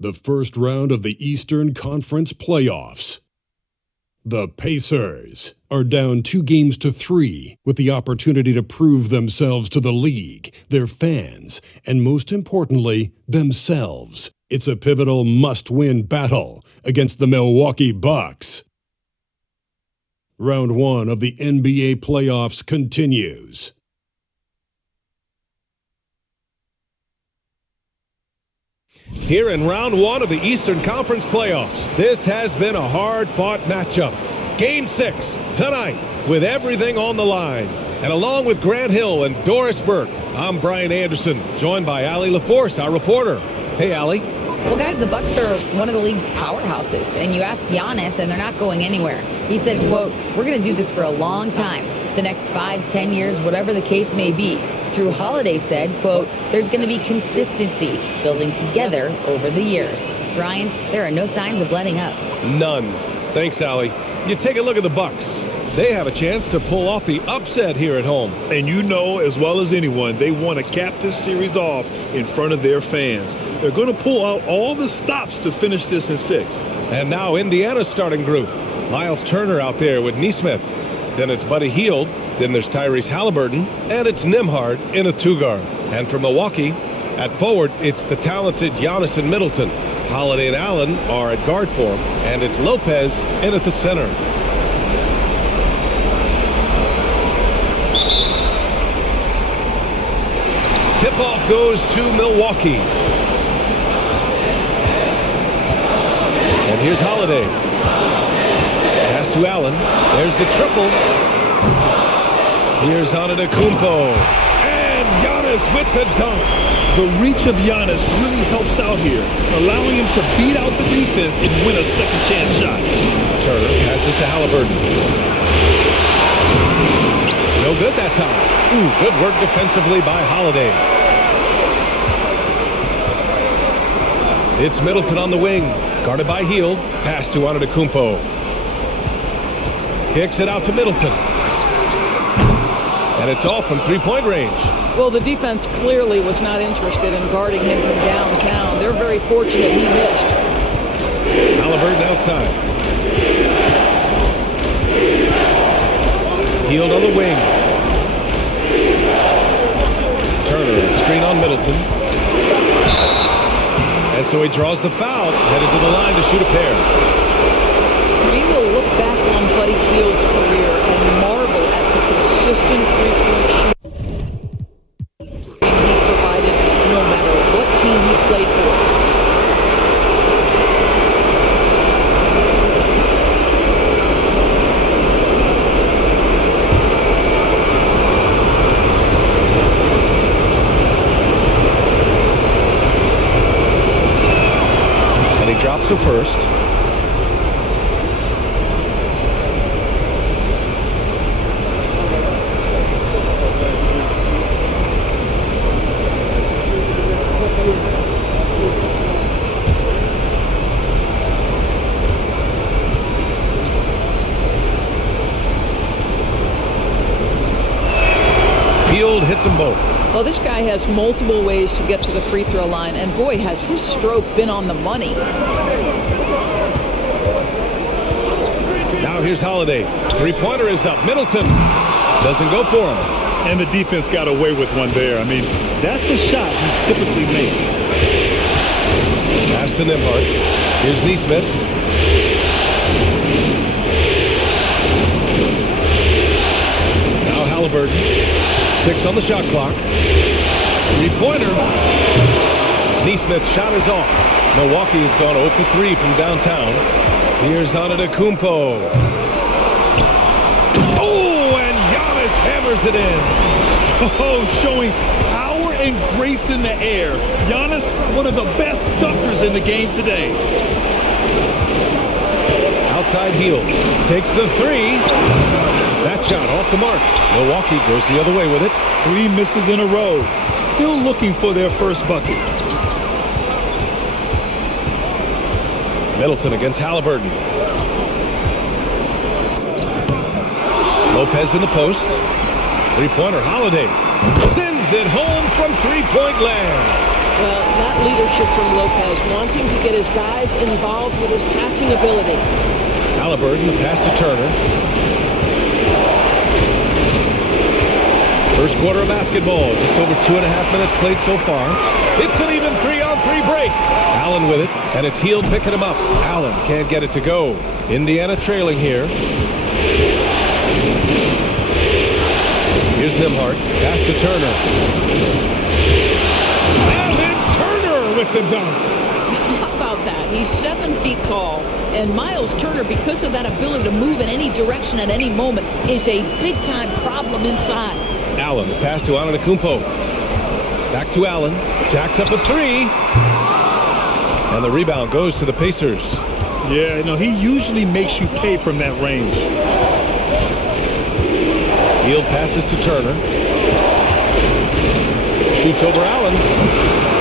the first round of the Eastern Conference playoffs. The Pacers are down 2-3 with the opportunity to prove themselves to the league, their fans, and most importantly, themselves. It's a pivotal must-win battle against the Milwaukee Bucks. Round 1 of the NBA playoffs continues. Here in round 1 of the Eastern Conference playoffs, this has been a hard-fought matchup. Game 6 tonight with everything on the line. And along with Grant Hill and Doris Burke, I'm Brian Anderson, joined by Allie LaForce, our reporter. Hey, Allie. Well, guys, the Bucks are one of the league's powerhouses, and you ask Giannis, and they're not going anywhere. He said, quote, "We're going to do this for a long time, the next 5-10 years, whatever the case may be." Jrue Holiday said, quote, "There's going to be consistency building together over the years." Brian, there are no signs of letting up. None. Thanks, Allie. You take a look at the Bucks. They have a chance to pull off the upset here at home. And you know as well as anyone, they want to cap this series off in front of their fans. They're going to pull out all the stops to finish this in 6. And now Indiana's starting group. Miles Turner out there with Nesmith. Then it's Buddy Hield. Then there's Tyrese Halliburton. And it's Nembhard in a 2-guard. And for Milwaukee, at forward, it's the talented Giannis and Middleton. Holiday and Allen are at guard form. And it's Lopez in at the center. Tip-off goes to Milwaukee. And here's Holiday. Pass to Allen. There's the triple. Here's Antetokounmpo. And Giannis with the dunk. The reach of Giannis really helps out here, allowing him to beat out the defense and win a second chance shot. Turner passes to Halliburton. No good that time. Ooh, good work defensively by Holiday. It's Middleton on the wing. Guarded by Hield. Pass to Antetokounmpo. Kicks it out to Middleton. And it's off from three-point range. Well, the defense clearly was not interested in guarding him from downtown. They're very fortunate he missed. Halliburton outside. Hield on the wing. Turner, screen on Middleton. And so he draws the foul, headed to the line to shoot a pair. We will look back on Buddy Hield's career and marvel at the consistent three-point shooting he provided no matter what team he played for. Drops it first. Hield hits them both. Well, this guy has multiple ways to get to the free throw line, and boy, has his stroke been on the money. Now here's Holiday. Three-pointer is up. Middleton doesn't go for him. And the defense got away with one there. I mean, that's a shot he typically makes. Pass to Nembhard. Here's Nesmith. Now Halliburton. 6 on the shot clock. Three-pointer. Nesmith's shot is off. Milwaukee has gone 0 for 3 from downtown. Here's Antetokounmpo. Oh, and Giannis hammers it in. Oh, showing power and grace in the air. Giannis, one of the best dunkers in the game today. Outside Hield. Takes the three. That shot off the mark. Milwaukee goes the other way with it. 3 misses in a row. Still looking for their first bucket. Middleton against Halliburton. Lopez in the post. Three-pointer Holiday. Sends it home from three-point land. Well, that leadership from Lopez, wanting to get his guys involved with his passing ability. Halliburton, the pass to Turner. First quarter of basketball, just over 2.5 minutes played so far. It's an even 3-on-3 break. Allen with it, and it's Hield picking him up. Allen can't get it to go. Indiana trailing here. Here's Nembhard, pass to Turner. And then Turner with the dunk. How about that? He's 7 feet tall, and Miles Turner, because of that ability to move in any direction at any moment, is a big-time problem inside. Allen, the pass to Antetokounmpo. Back to Allen. Jacks up a 3. And the rebound goes to the Pacers. Yeah, no, he usually makes you pay from that range. Hield passes to Turner. Shoots over Allen.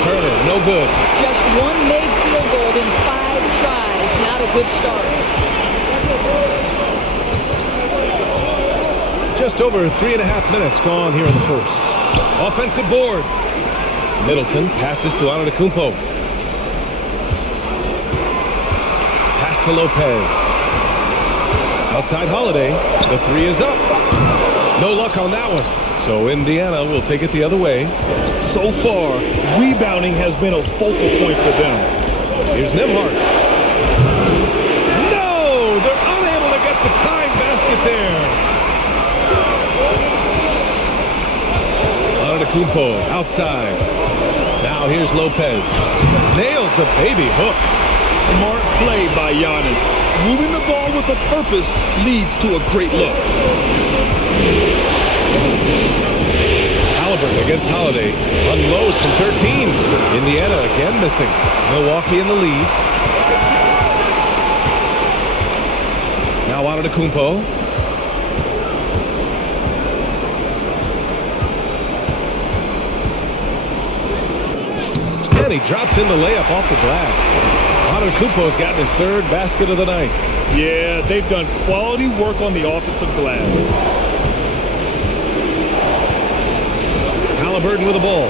Turner, no good. Just one made field goal in 5 tries. Not a good start. Just over 3.5 minutes gone here in the first. Offensive board. Middleton passes to Antetokounmpo. Pass to Lopez. Outside Holiday. The 3 is up. No luck on that one. So Indiana will take it the other way. So far, rebounding has been a focal point for them. Here's Nembhard. No! They're unable to get the tying basket there. Antetokounmpo outside. Now here's Lopez. Nails the baby hook. Smart play by Giannis. Moving the ball with a purpose leads to a great look. Halliburton against Holiday. Unloads from 13. Indiana again missing. Milwaukee in the lead. Now Antetokounmpo. And he drops in the layup off the glass. Antetokounmpo's gotten his 3rd basket of the night. Yeah, they've done quality work on the offensive glass. Halliburton with the ball.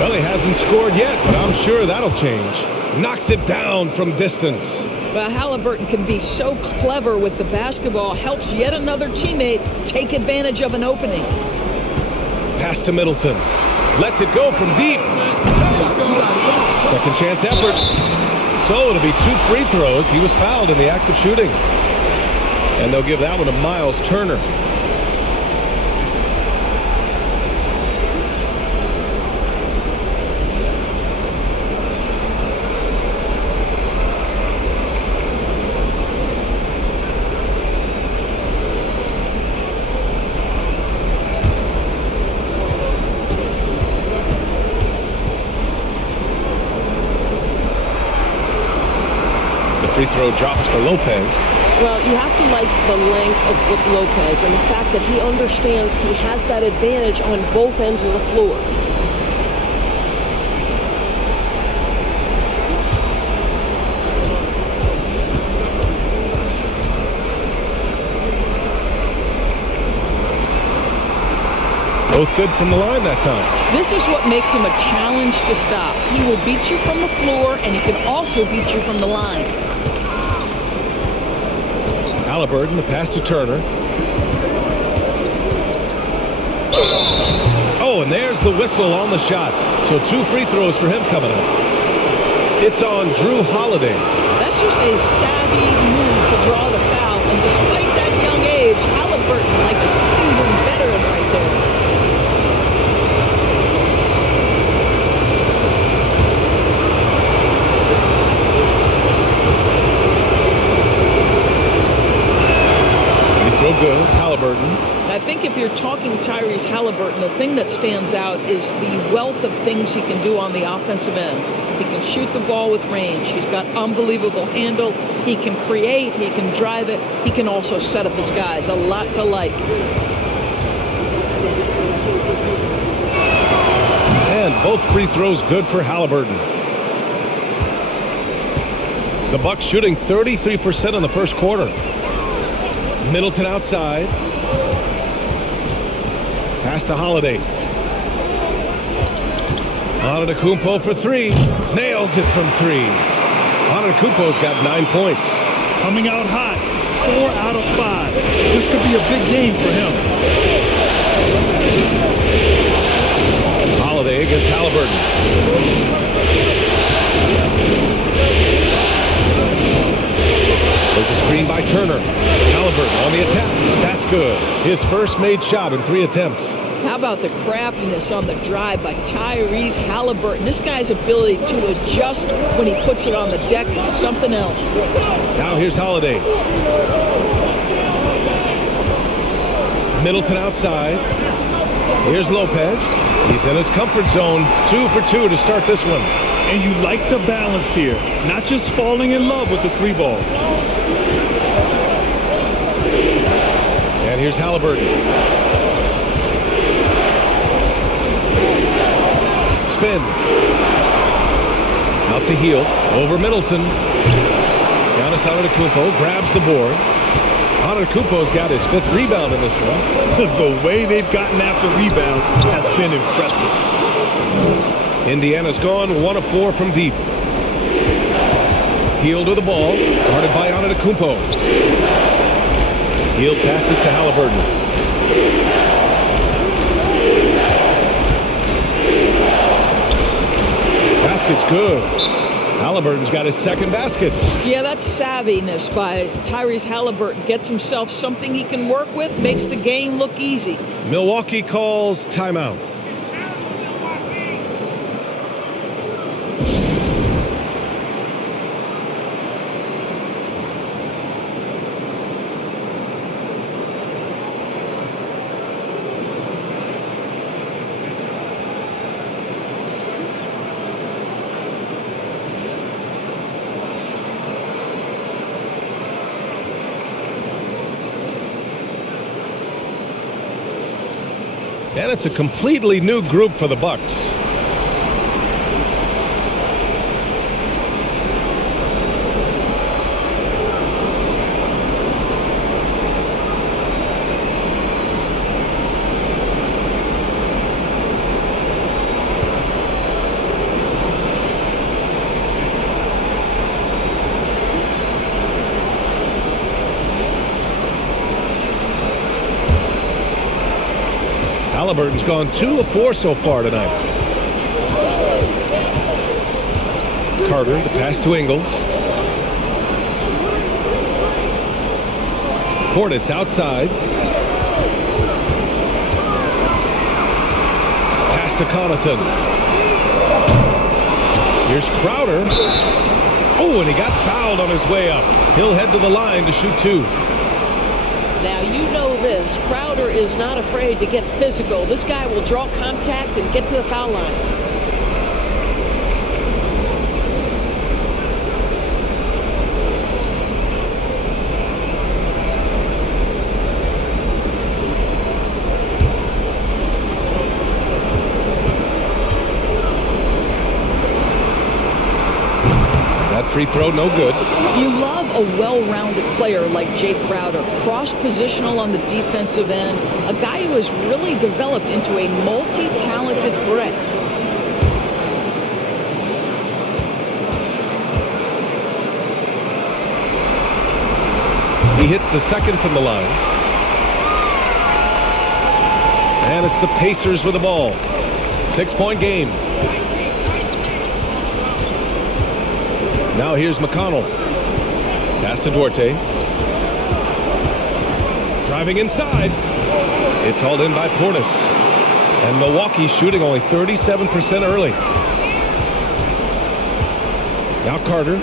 Well, he hasn't scored yet, but I'm sure that'll change. Knocks it down from distance. But Halliburton can be so clever with the basketball, helps yet another teammate take advantage of an opening. Pass to Middleton. Lets it go from deep. Second chance effort. So it'll be 2 free throws. He was fouled in the act of shooting. And they'll give that one to Miles Turner. Free throw drops for Lopez. Well, you have to like the length with Lopez and the fact that he understands he has that advantage on both ends of the floor. Both good from the line that time. This is what makes him a challenge to stop. He will beat you from the floor, and he can also beat you from the line. Halliburton, the pass to Turner. Oh, and there's the whistle on the shot. So 2 free throws for him coming up. It's on Drew Holiday. That's just a savvy move to draw the foul. And despite that young age, Halliburton like a seasoned veteran right there. Throw good, Halliburton. I think if you're talking Tyrese Halliburton, the thing that stands out is the wealth of things he can do on the offensive end. He can shoot the ball with range. He's got unbelievable handle. He can create. He can drive it. He can also set up his guys. A lot to like. And both free throws good for Halliburton. The Bucks shooting 33% in the first quarter. Middleton outside. Pass to Holiday. Antetokounmpo for three. Nails it from three. Antetokounmpo's got 9 points. Coming out hot. 4 out of 5. This could be a big game for him. Holiday against Halliburton. There's a screen by Turner. Halliburton on the attack. That's good. His first made shot in 3 attempts. How about the craftiness on the drive by Tyrese Halliburton? This guy's ability to adjust when he puts it on the deck is something else. Now here's Holiday. Middleton outside. Here's Lopez. He's in his comfort zone. 2 for 2 to start this one. And you like the balance here. Not just falling in love with the 3 ball. And here's Halliburton. Spins. Out to Hield. Over Middleton. Giannis Antetokounmpo grabs the board. Antetokounmpo's got his 5th rebound in this one. The way they've gotten after rebounds has been impressive. Indiana's gone 1 of 4 from deep. Hield with the ball. Guarded by Antetokounmpo. Hield passes to Halliburton. Basket's good. Halliburton's got his 2nd basket. Yeah, that's savviness by Tyrese Halliburton. Gets himself something he can work with, makes the game look easy. Milwaukee calls timeout. And it's a completely new group for the Bucks. Halliburton's gone 2 of 4 so far tonight. Carter, the pass to Ingles. Portis outside. Pass to Connaughton. Here's Crowder. Oh, and he got fouled on his way up. He'll head to the line to shoot 2. Now, you know this. Crowder is not afraid to get physical. This guy will draw contact and get to the foul line. That free throw, no good. You love a well-rounded player like Jay Crowder, cross-positional on the defensive end, a guy who has really developed into a multi-talented threat. He hits the 2nd from the line. And it's the Pacers with the ball. 6-point game. Now here's McConnell. Pass to Duarte. Driving inside. It's hauled in by Portis. And Milwaukee shooting only 37% early. Now Carter.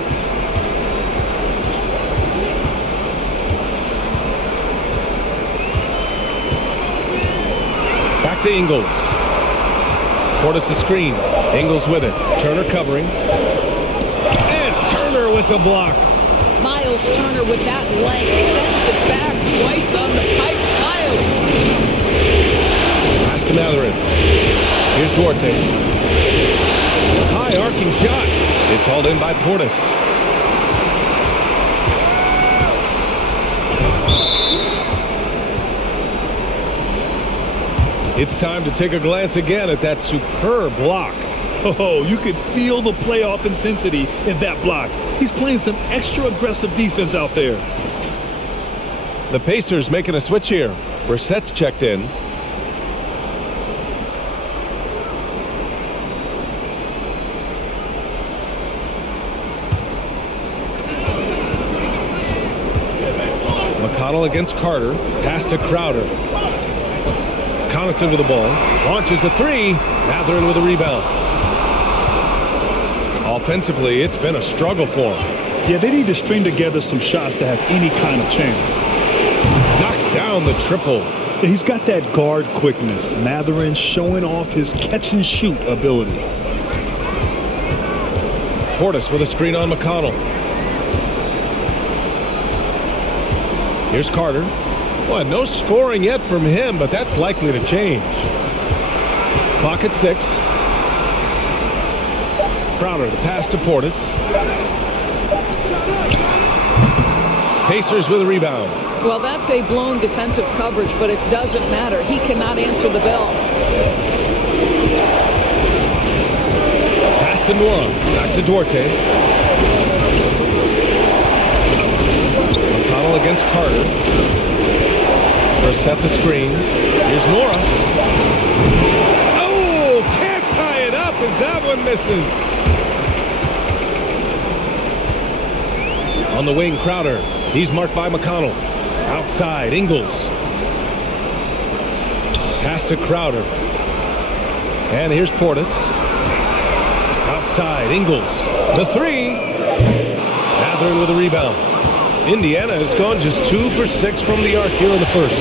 Back to Ingles. Portis a screen. Ingles with it. Turner covering. And Turner with the block. Miles Turner with that length sends it back twice on the pipe. Miles. Pass to Mathurin. Here's Duarte. High arcing shot. It's hauled in by Portis. It's time to take a glance again at that superb block. Oh, you could feel the playoff intensity in that block. He's playing some extra aggressive defense out there. The Pacers making a switch here. Brissett's checked in. McConnell against Carter. Pass to Crowder. Connaughton with the ball. Launches a three. Mathurin with a rebound. Offensively, it's been a struggle for him. Yeah, they need to string together some shots to have any kind of chance. Knocks down the triple. He's got that guard quickness. Mathurin showing off his catch-and-shoot ability. Portis with a screen on McConnell. Here's Carter. Well, no scoring yet from him, but that's likely to change. Clock at 6. Crowder, the pass to Portis. Pacers with a rebound. Well, that's a blown defensive coverage, but it doesn't matter. He cannot answer the bell. Pass to Nora. Back to Duarte. McConnell against Carter. Brissett the screen. Here's Nora. Oh, can't tie it up as that one misses. On the wing, Crowder. He's marked by McConnell. Outside, Ingles. Pass to Crowder. And here's Portis. Outside, Ingles. The three. Mathurin with a rebound. Indiana has gone just 2 for 6 from the arc here in the first.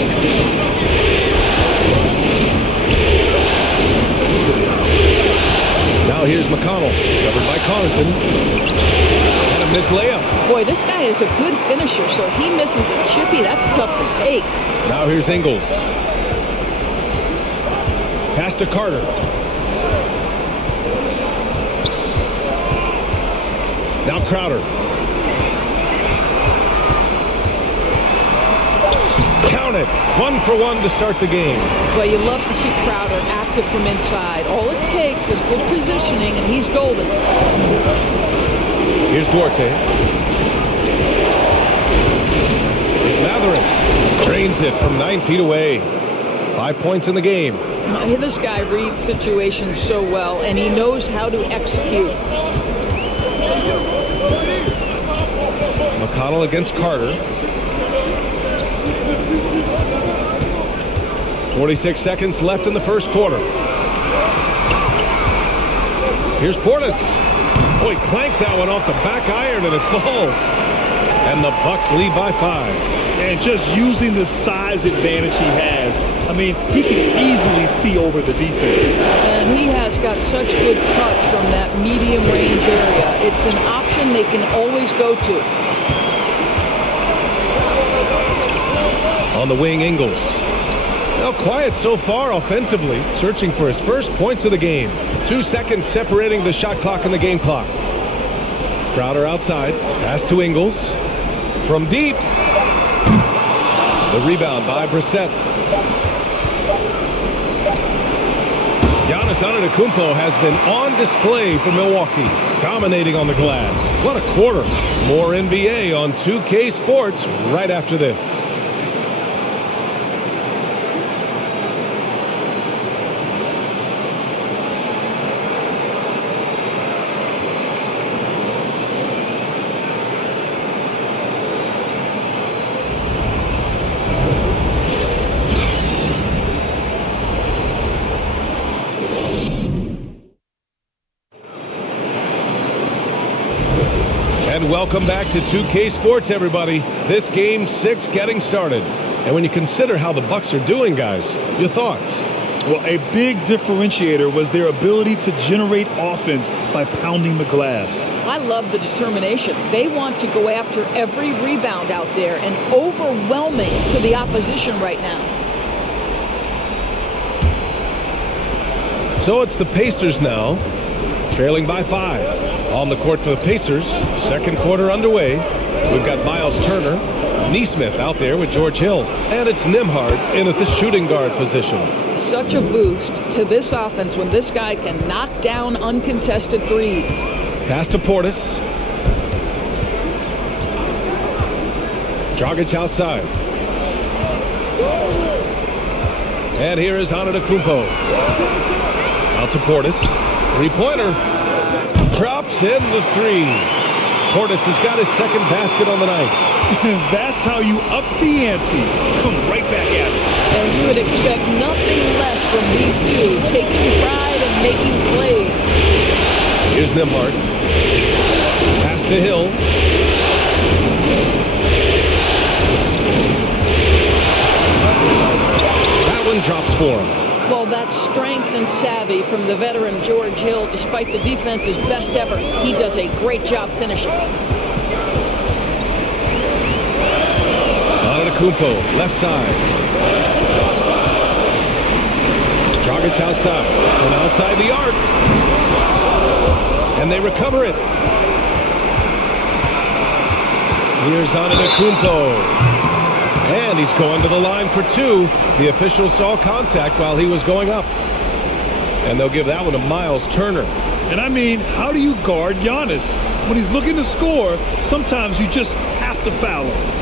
Now here's McConnell. Covered by Connaughton. And a missed layup. Boy, this guy is a good finisher, so he misses a chippy. That's tough to take. Now here's Ingles. Pass to Carter. Now Crowder. Count it. 1 for 1 to start the game. Well, you love to see Crowder active from inside. All it takes is good positioning, and he's golden. Here's Duarte. Here's Mathurin. Drains it from 9 feet away. 5 points in the game. This guy reads situations so well, and he knows how to execute. McConnell against Carter. 46 seconds left in the first quarter. Here's Portis. Oh, he clanks that one off the back iron and it falls. And the Bucks lead by 5. And just using the size advantage he has. I mean, he can easily see over the defense. And he has got such good touch from that medium range area. It's an option they can always go to. On the wing, Ingles. Now quiet so far offensively, searching for his first points of the game. 2 seconds separating the shot clock and the game clock. Crowder outside. Pass to Ingles. From deep. The rebound by Brissett. Giannis Antetokounmpo has been on display for Milwaukee, dominating on the glass. What a quarter. More NBA on 2K Sports right after this. And welcome back to 2K Sports, everybody. This game 6 getting started. And when you consider how the Bucks are doing, guys, your thoughts? Well, a big differentiator was their ability to generate offense by pounding the glass. I love the determination. They want to go after every rebound out there and overwhelming to the opposition right now. So it's the Pacers now, trailing by 5. On the court for the Pacers, second quarter underway. We've got Miles Turner, Nesmith out there with George Hill, and it's Nembhard in at the shooting guard position. such a boost to this offense when this guy can knock down uncontested threes. Pass to Portis. Dragic outside. And here is Antetokounmpo. Out to Portis. Three-pointer. Drops in the three. Portis has got his second basket on the night. That's how you up the ante. Come right back at it. And you would expect nothing less from these two, taking pride and making plays. Here's Nembhard. Pass to Hill. That one drops for him. Well, that's strength and savvy from the veteran George Hill. Despite the defense's best effort, he does a great job finishing. Antetokounmpo, left side. Dragic outside. From outside the arc. And they recover it. Here's Antetokounmpo. And he's going to the line for two. The official saw contact while he was going up. And they'll give that one to Miles Turner. And I mean, how do you guard Giannis? When he's looking to score, sometimes you just have to foul him.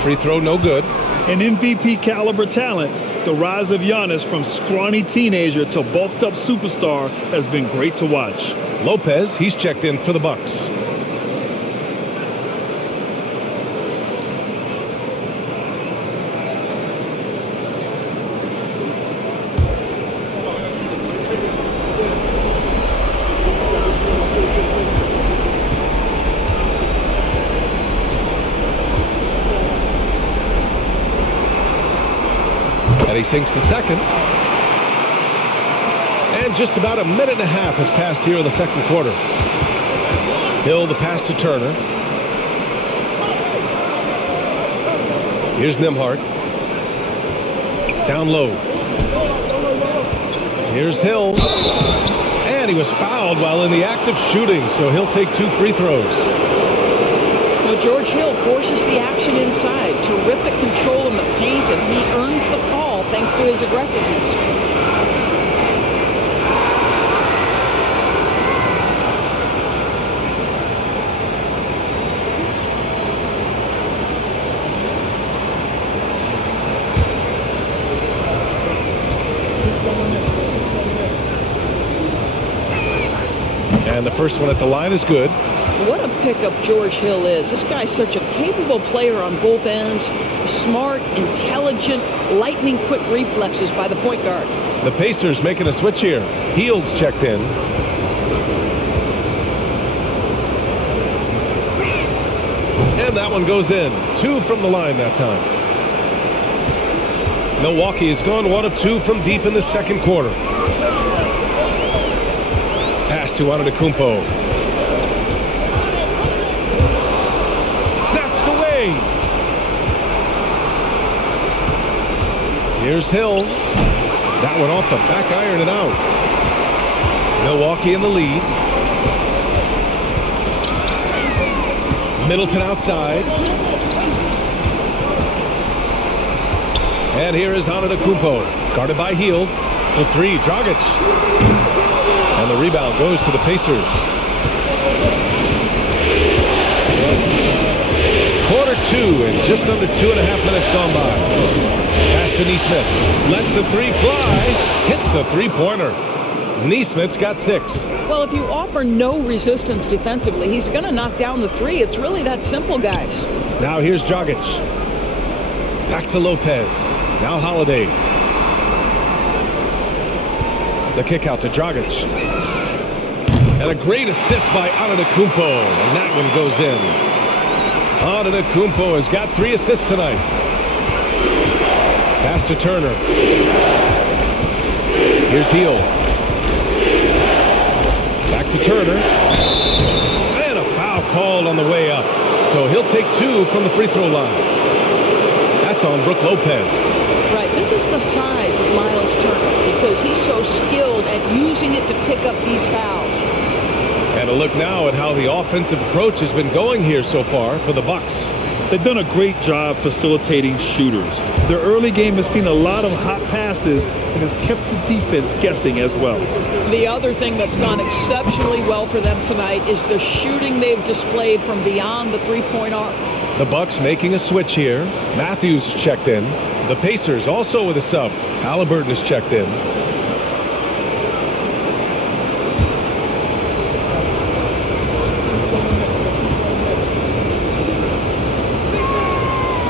Free throw, no good. An MVP caliber talent, the rise of Giannis from scrawny teenager to bulked up superstar has been great to watch. Lopez, he's checked in for the Bucks. And he sinks the second. And just about a minute and a half has passed here in the second quarter. Hill, the pass to Turner. Here's Nembhard. Down low. Here's Hill. And he was fouled while in the act of shooting, so he'll take 2 free throws. Now George Hill forces the action inside. Terrific control in the paint, and he earns the call thanks to his aggressiveness. And the first one at the line is good. What a pickup George Hill is. This guy's such a capable player on both ends. Smart, intelligent, lightning-quick reflexes by the point guard. The Pacers making a switch here. Hield's checked in. And that one goes in. 2 from the line that time. Milwaukee has gone 1 of 2 from deep in the second quarter. Pass to Antetokounmpo. Snatched away. Here's Hill. That one off the back iron and out. Milwaukee in the lead. Middleton outside. And here is Antetokounmpo. Guarded by Hield. The 3, Dragic. And the rebound goes to the Pacers. Quarter 2 and just under 2.5 minutes gone by. Pass to Nesmith. Lets the 3 fly. Hits the three-pointer. Nesmith's got 6. Well, if you offer no resistance defensively, he's going to knock down the 3. It's really that simple, guys. Now here's Dragic. Back to Lopez. Now Holiday. The kick out to Dragic. And a great assist by Antetokounmpo. And that one goes in. Antetokounmpo has got 3 assists tonight. Pass to Turner. Here's Hield. Back to Turner. And a foul called on the way take two from the free throw line. That's on Brook Lopez. Right, this is the size of Miles Turner because he's so skilled at using it to pick up these fouls. And a look now at how the offensive approach has been going here so far for the Bucks. They've done a great job facilitating shooters. Their early game has seen a lot of hot passes and has kept the defense guessing as well. The other thing that's gone exceptionally well for them tonight is the shooting they've displayed from beyond the three-point arc. The Bucks making a switch here. Matthews checked in. The Pacers also with a sub. Halliburton is checked in.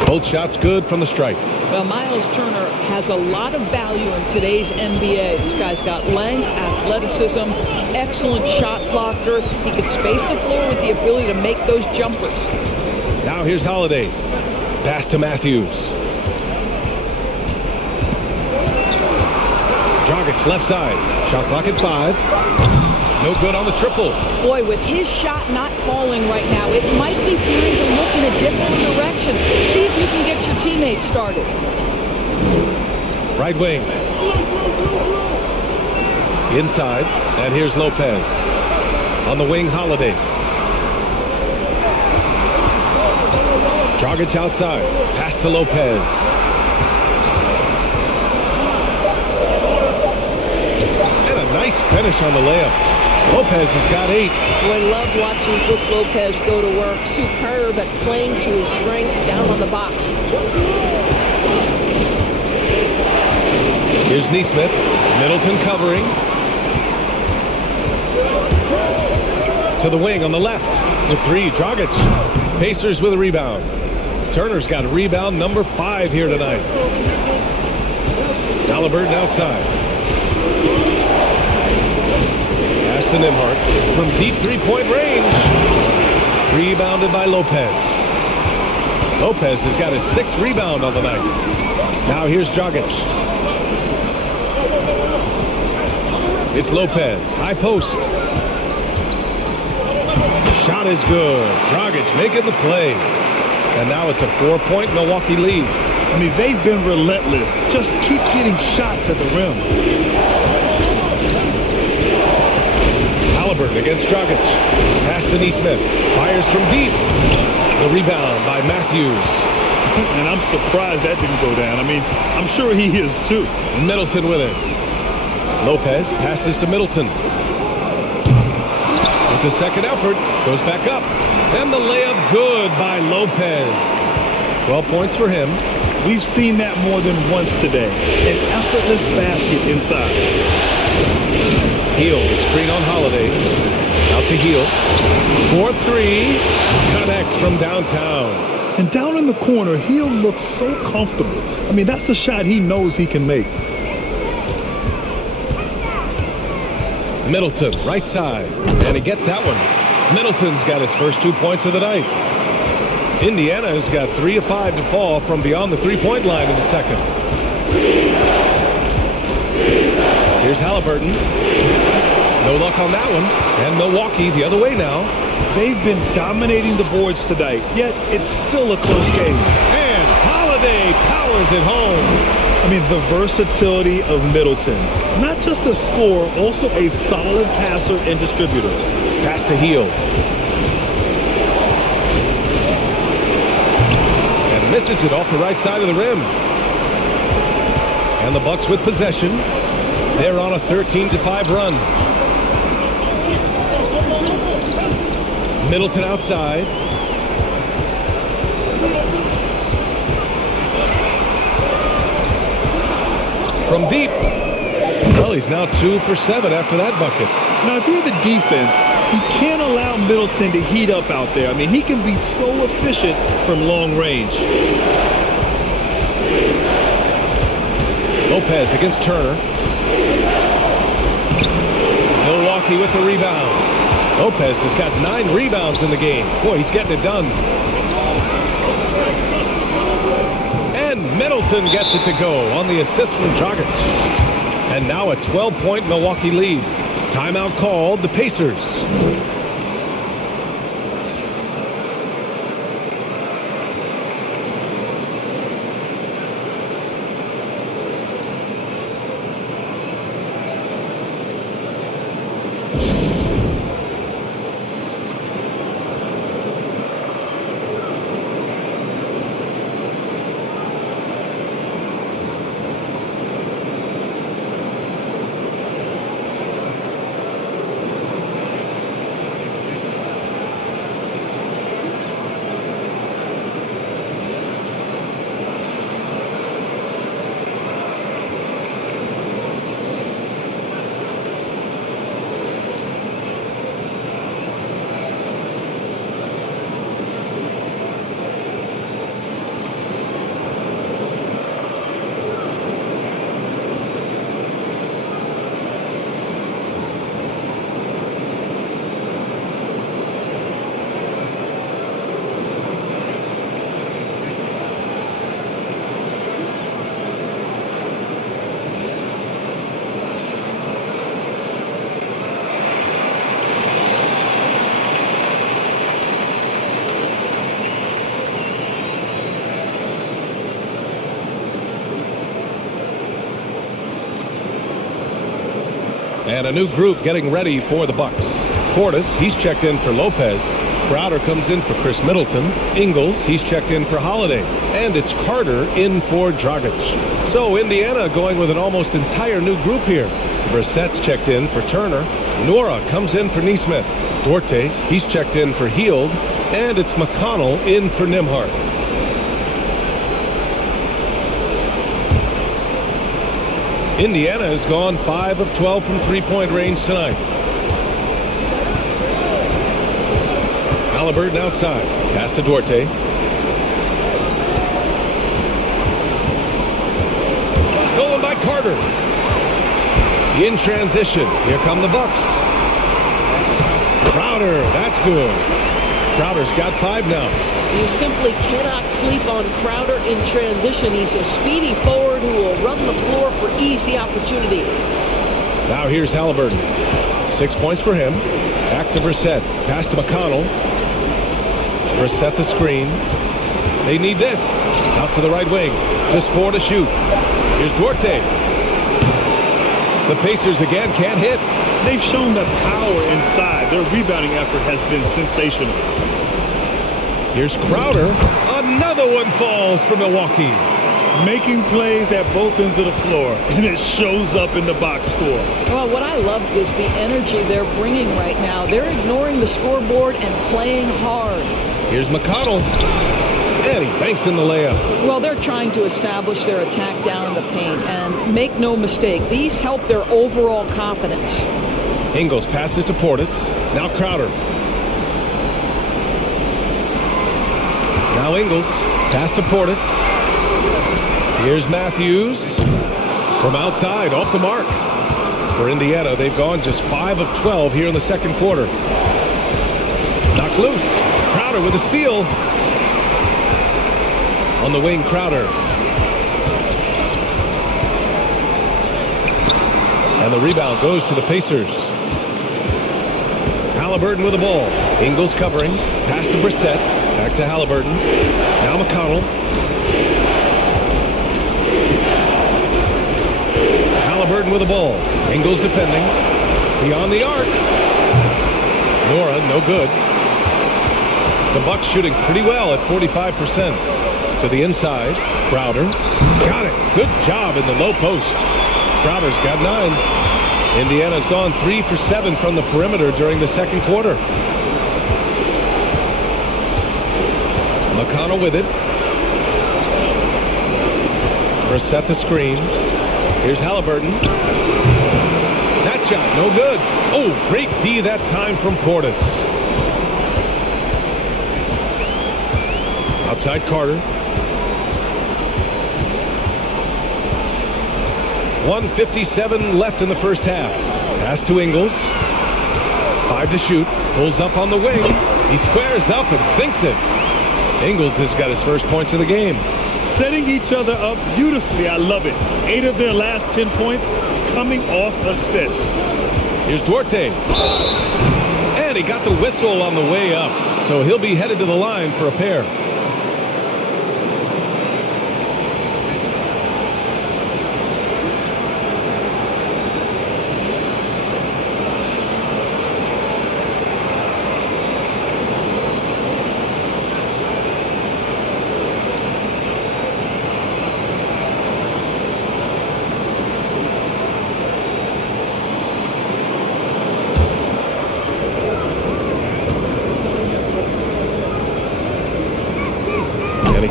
Both shots good from the stripe. Well, Miles Turner has a lot of value in today's NBA. This guy's got length, athleticism, excellent shot blocker. He could space the floor with the ability to make those jumpers. Now here's Holiday. Pass to Matthews. Dragic left side. Shot clock at 5. No good on the triple. Boy, with his shot not falling right now, it might be time to look in a different direction. See if you can get your teammates started. Right wing. Inside. And here's Lopez. On the wing, Holiday. Dragic outside. Pass to Lopez. And a nice finish on the layup. Lopez has got 8. Boy, love watching Brook Lopez go to work. Superb at playing to his strengths down on the box. Here's Nesmith. Middleton covering. To the wing on the left. To 3, Dragic. Pacers with a rebound. Turner's got rebound number 5 here tonight. Halliburton outside. Pass to Nembhard from deep three-point range. Rebounded by Lopez. Lopez has got his 6th rebound on the night. Now here's Dragic. It's Lopez. High post. Shot is good. Dragic making the play. And now it's a 4-point Milwaukee lead. I mean, they've been relentless. Just keep getting shots at the rim. Halliburton against Dragic. Pass to Nesmith. Fires from deep. The rebound by Matthews. And I'm surprised that didn't go down. I mean, I'm sure he is too. Middleton with it. Lopez passes to Middleton. With the second effort, goes back up. And the layup good by Lopez. 12 points for him. We've seen that more than once today. An effortless basket inside. Hield, screen on Holiday. Out to Hield. 4-3. Connects from downtown. And down in the corner, Hield looks so comfortable. I mean, that's a shot he knows he can make. Middleton, right side. And he gets that one. Middleton's got his first 2 points of the night. Indiana has got 3 of 5 to fall from beyond the three-point line in the second. Here's Halliburton. No luck on that one. And Milwaukee the other way now. They've been dominating the boards tonight, yet it's still a close game. And Holiday powers it home. I mean, the versatility of Middleton. Not just a scorer, also a solid passer and distributor. Pass to Hield. And misses it off the right side of the rim. And the Bucks with possession. They're on a 13-5 run. Middleton outside. From deep. Well, he's now 2 for 7 after that bucket. Now, if you're the defense, you can't allow Middleton to heat up out there. I mean, he can be so efficient from long range. Lopez against Turner. Milwaukee with the rebound. Lopez has got 9 rebounds in the game. Boy, he's getting it done. And Middleton gets it to go on the assist from Dragic. And now a 12-point Milwaukee lead. Timeout called, the Pacers. And a new group getting ready for the Bucks. Portis, he's checked in for Lopez. Crowder comes in for Chris Middleton. Ingles, he's checked in for Holiday. And it's Carter in for Dragic. So Indiana going with an almost entire new group here. Brissett's checked in for Turner. Nora comes in for Neesmith. Duarte, he's checked in for Hield. And it's McConnell in for Nembhard. Indiana has gone 5 of 12 from three-point range tonight. Halliburton outside. Pass to Duarte. Stolen by Carter. In transition. Here come the Bucks. Crowder. That's good. Crowder's got 5 now. You simply cannot sleep on Crowder in transition. He's a speedy forward who will run the floor for easy opportunities. Now here's Halliburton. 6 points for him. Back to Brissett. Pass to McConnell. Brissett the screen. They need this. Out to the right wing. Just 4 to shoot. Here's Duarte. The Pacers again can't hit. They've shown that power inside. Their rebounding effort has been sensational. Here's Crowder. Another one falls for Milwaukee. Making plays at both ends of the floor, and it shows up in the box score. Well, what I love is the energy they're bringing right now. They're ignoring the scoreboard and playing hard. Here's McConnell. And he banks in the layup. Well, they're trying to establish their attack down in the paint, and make no mistake, these help their overall confidence. Ingles passes to Portis. Now Crowder. Now Ingles. Pass to Portis. Here's Matthews. From outside, off the mark. For Indiana, they've gone just 5 of 12 here in the second quarter. Knocked loose. Crowder with a steal. On the wing, Crowder. And the rebound goes to the Pacers. Halliburton with the ball. Ingles covering. Pass to Brissett. Back to Halliburton. Now McConnell. Halliburton with the ball. Ingles defending. Beyond the arc. Nora, no good. The Bucks shooting pretty well at 45%. To the inside. Crowder. Got it. Good job in the low post. Crowder's got 9. Indiana's gone 3 for 7 from the perimeter during the second quarter. McConnell with it. Brissett the screen. Here's Halliburton. That shot, no good. Oh, great D that time from Portis. Outside Carter. 1:57 left in the first half. Pass to Ingles. 5 to shoot. Pulls up on the wing. He squares up and sinks it. Ingles has got his first points of the game. Setting each other up beautifully. I love it. 8 of their last 10 points coming off assist. Here's Duarte. And he got the whistle on the way up. So he'll be headed to the line for a pair.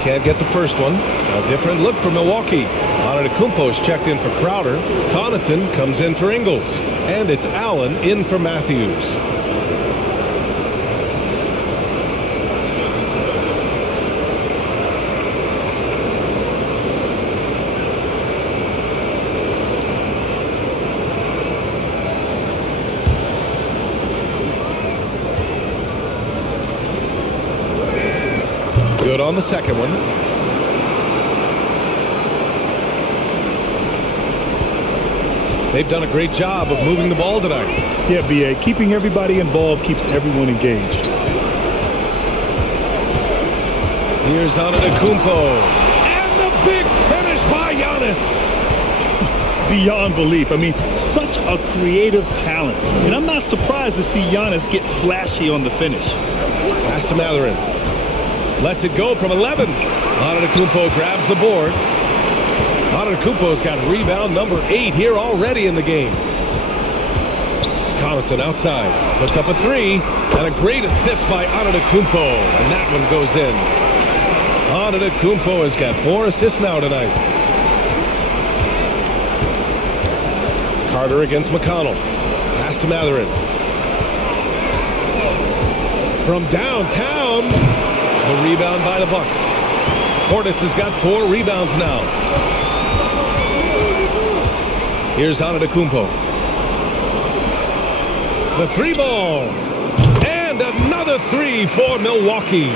Can't get the first one. A different look for Milwaukee. Antetokounmpo's checked in for Crowder. Connaughton comes in for Ingles. And it's Allen in for Matthews. Good on the second one. They've done a great job of moving the ball tonight. Yeah, B.A. Keeping everybody involved keeps everyone engaged. Here's Antetokounmpo. And the big finish by Giannis. Beyond belief. I mean, such a creative talent. And I'm not surprised to see Giannis get flashy on the finish. Pass to Mathurin. Lets it go from 11. Antetokounmpo grabs the board. Antetokounmpo's got rebound number 8 here already in the game. Connaughton outside. Puts up a 3. And a great assist by Antetokounmpo. And that one goes in. Antetokounmpo has got 4 assists now tonight. Carter against McConnell. Pass to Mathurin. From downtown. The rebound by the Bucks. Portis has got 4 rebounds now. Here's Antetokounmpo. The 3 ball. And another 3 for Milwaukee.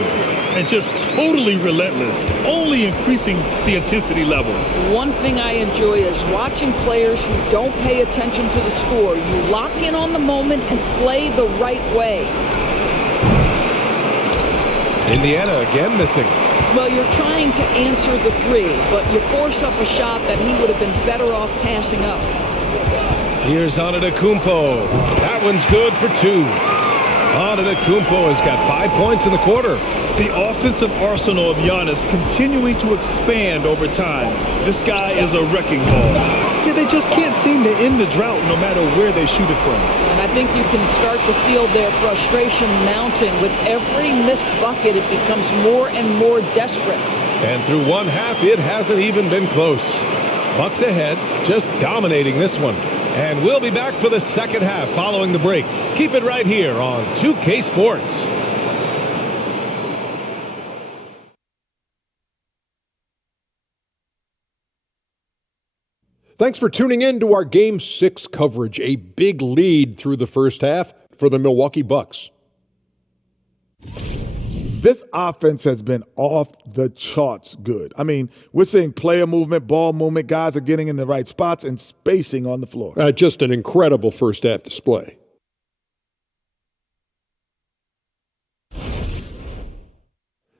And just totally relentless, only increasing the intensity level. One thing I enjoy is watching players who don't pay attention to the score. You lock in on the moment and play the right way. Indiana again missing. Well, you're trying to answer the 3, but you force up a shot that he would have been better off passing up. Here's Antetokounmpo. That one's good for 2. Antetokounmpo has got 5 points in the quarter. The offensive arsenal of Giannis continuing to expand over time. This guy is a wrecking ball. Yeah, they just can't seem to end the drought no matter where they shoot it from. And I think you can start to feel their frustration mounting. With every missed bucket, it becomes more and more desperate. And through one half, it hasn't even been close. Bucks ahead, just dominating this one. And we'll be back for the second half following the break. Keep it right here on 2K Sports. Thanks for tuning in to our Game 6 coverage. A big lead through the first half for the Milwaukee Bucks. This offense has been off the charts good. I mean, we're seeing player movement, ball movement. Guys are getting in the right spots and spacing on the floor. Just an incredible first half display.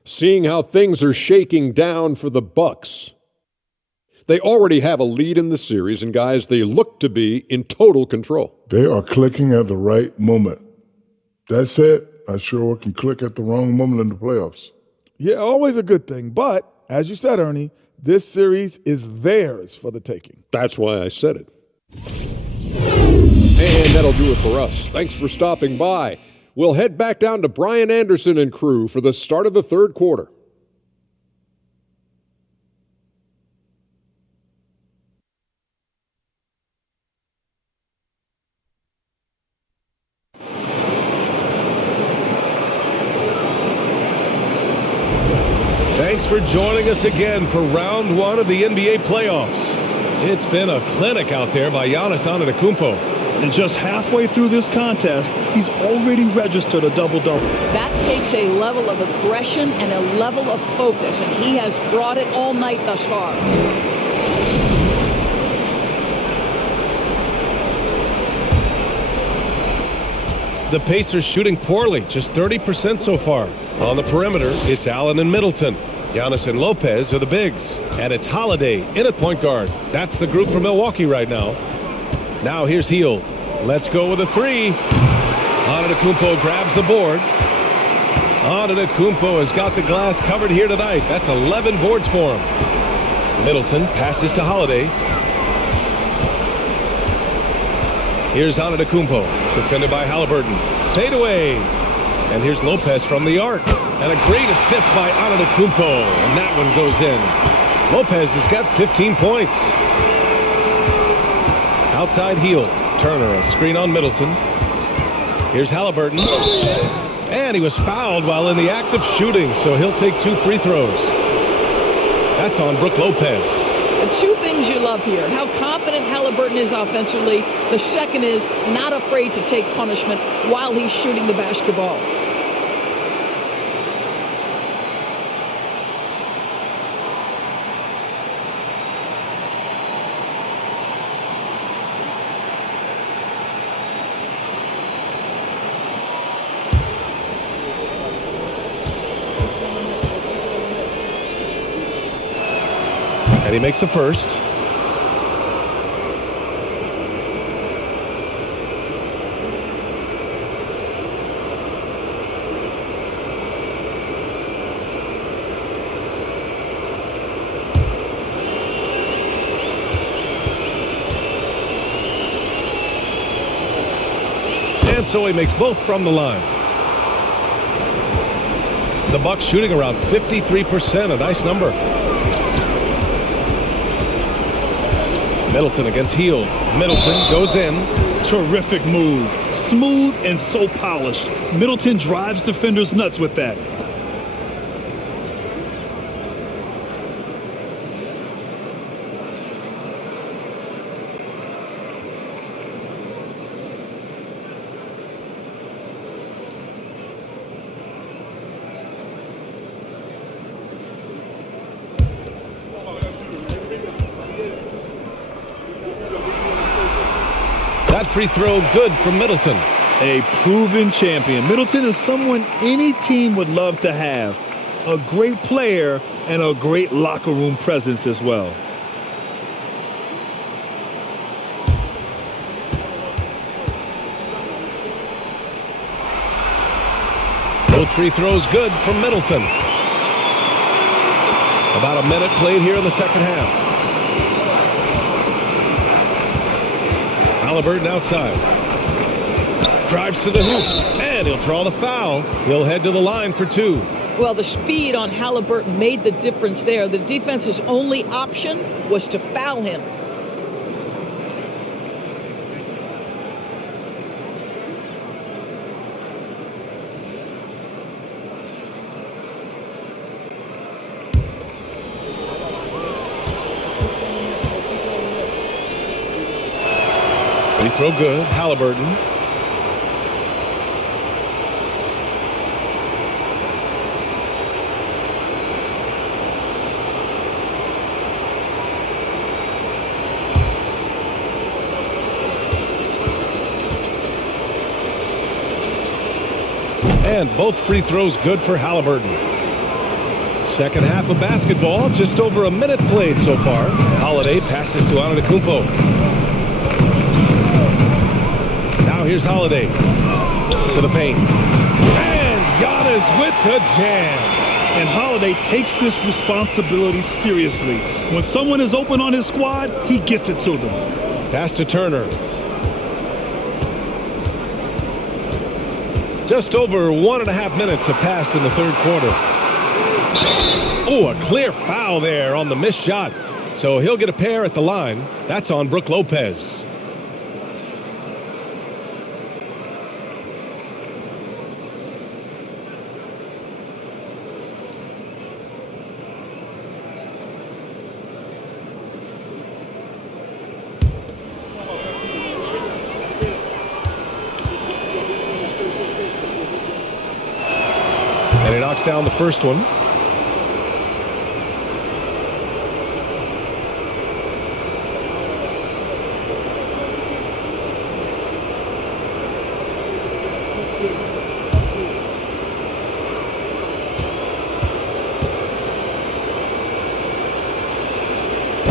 Seeing how things are shaking down for the Bucks. They already have a lead in the series, and guys, they look to be in total control. They are clicking at the right moment. That said, I sure can click at the wrong moment in the playoffs. Yeah, always a good thing. But, as you said, Ernie, this series is theirs for the taking. That's why I said it. And that'll do it for us. Thanks for stopping by. We'll head back down to Brian Anderson and crew for the start of the third quarter. Thanks for joining us again for round 1 of the NBA playoffs. It's been a clinic out there by Giannis Antetokounmpo. And just halfway through this contest, he's already registered a double-double. That takes a level of aggression and a level of focus, and he has brought it all night thus far. The Pacers shooting poorly, just 30% so far. On the perimeter, it's Allen and Middleton. Giannis and Lopez are the bigs. And it's Holiday in at point guard. That's the group for Milwaukee right now. Now here's Hield. Let's go with a 3. Antetokounmpo grabs the board. Antetokounmpo has got the glass covered here tonight. That's 11 boards for him. Middleton passes to Holiday. Here's Antetokounmpo, defended by Halliburton. Fade away. And here's Lopez from the arc. And a great assist by Antetokounmpo. And that one goes in. Lopez has got 15 points. Outside Hield. Turner, a screen on Middleton. Here's Halliburton. And he was fouled while in the act of shooting, so he'll take 2 free throws. That's on Brook Lopez. The 2 things you love here, how confident Halliburton is offensively. The second is not afraid to take punishment while he's shooting the basketball. And he makes the first. so he makes both from the line. The Bucks shooting around 53%, a nice number. Middleton against Hield. Middleton goes in. Terrific move. Smooth and so polished. Middleton drives defenders nuts with that. That free throw good from Middleton. A proven champion. Middleton is someone any team would love to have. A great player and a great locker room presence as well. Both free throws good from Middleton. About a minute played here in the second half. Haliburton outside. Drives to the hoop, and he'll draw the foul. He'll head to the line for two. Well, the speed on Haliburton made the difference there. The defense's only option was to foul him. Free throw good. Haliburton. And both free throws good for Haliburton. Second half of basketball, just over a minute played so far. Holiday passes to Antetokounmpo. Now here's Holiday to the paint. And Giannis with the jam. And Holiday takes this responsibility seriously. When someone is open on his squad, he gets it to them. Pass to Turner. Just over 1.5 minutes have passed in the third quarter. Oh, a clear foul there on the missed shot. So he'll get a pair at the line. That's on Brook Lopez. And he knocks down the first one.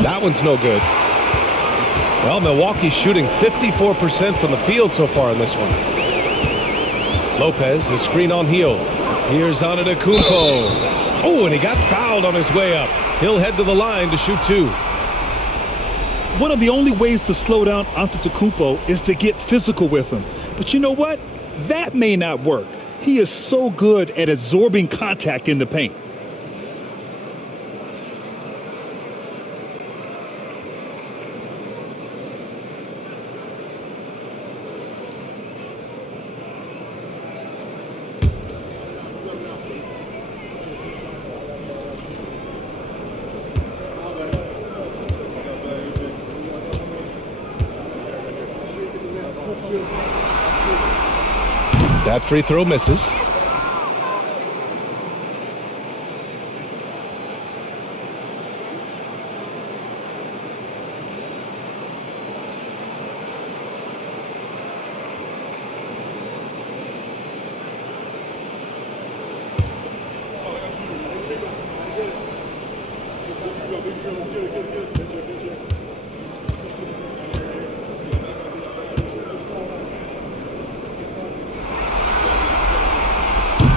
That one's no good. Well, Milwaukee's shooting 54% from the field so far in this one. Lopez, the screen on Hield. Here's Antetokounmpo. Oh, and he got fouled on his way up. He'll head to the line to shoot two. One of the only ways to slow down Antetokounmpo is to get physical with him. But you know what? That may not work. He is so good at absorbing contact in the paint. That free throw misses.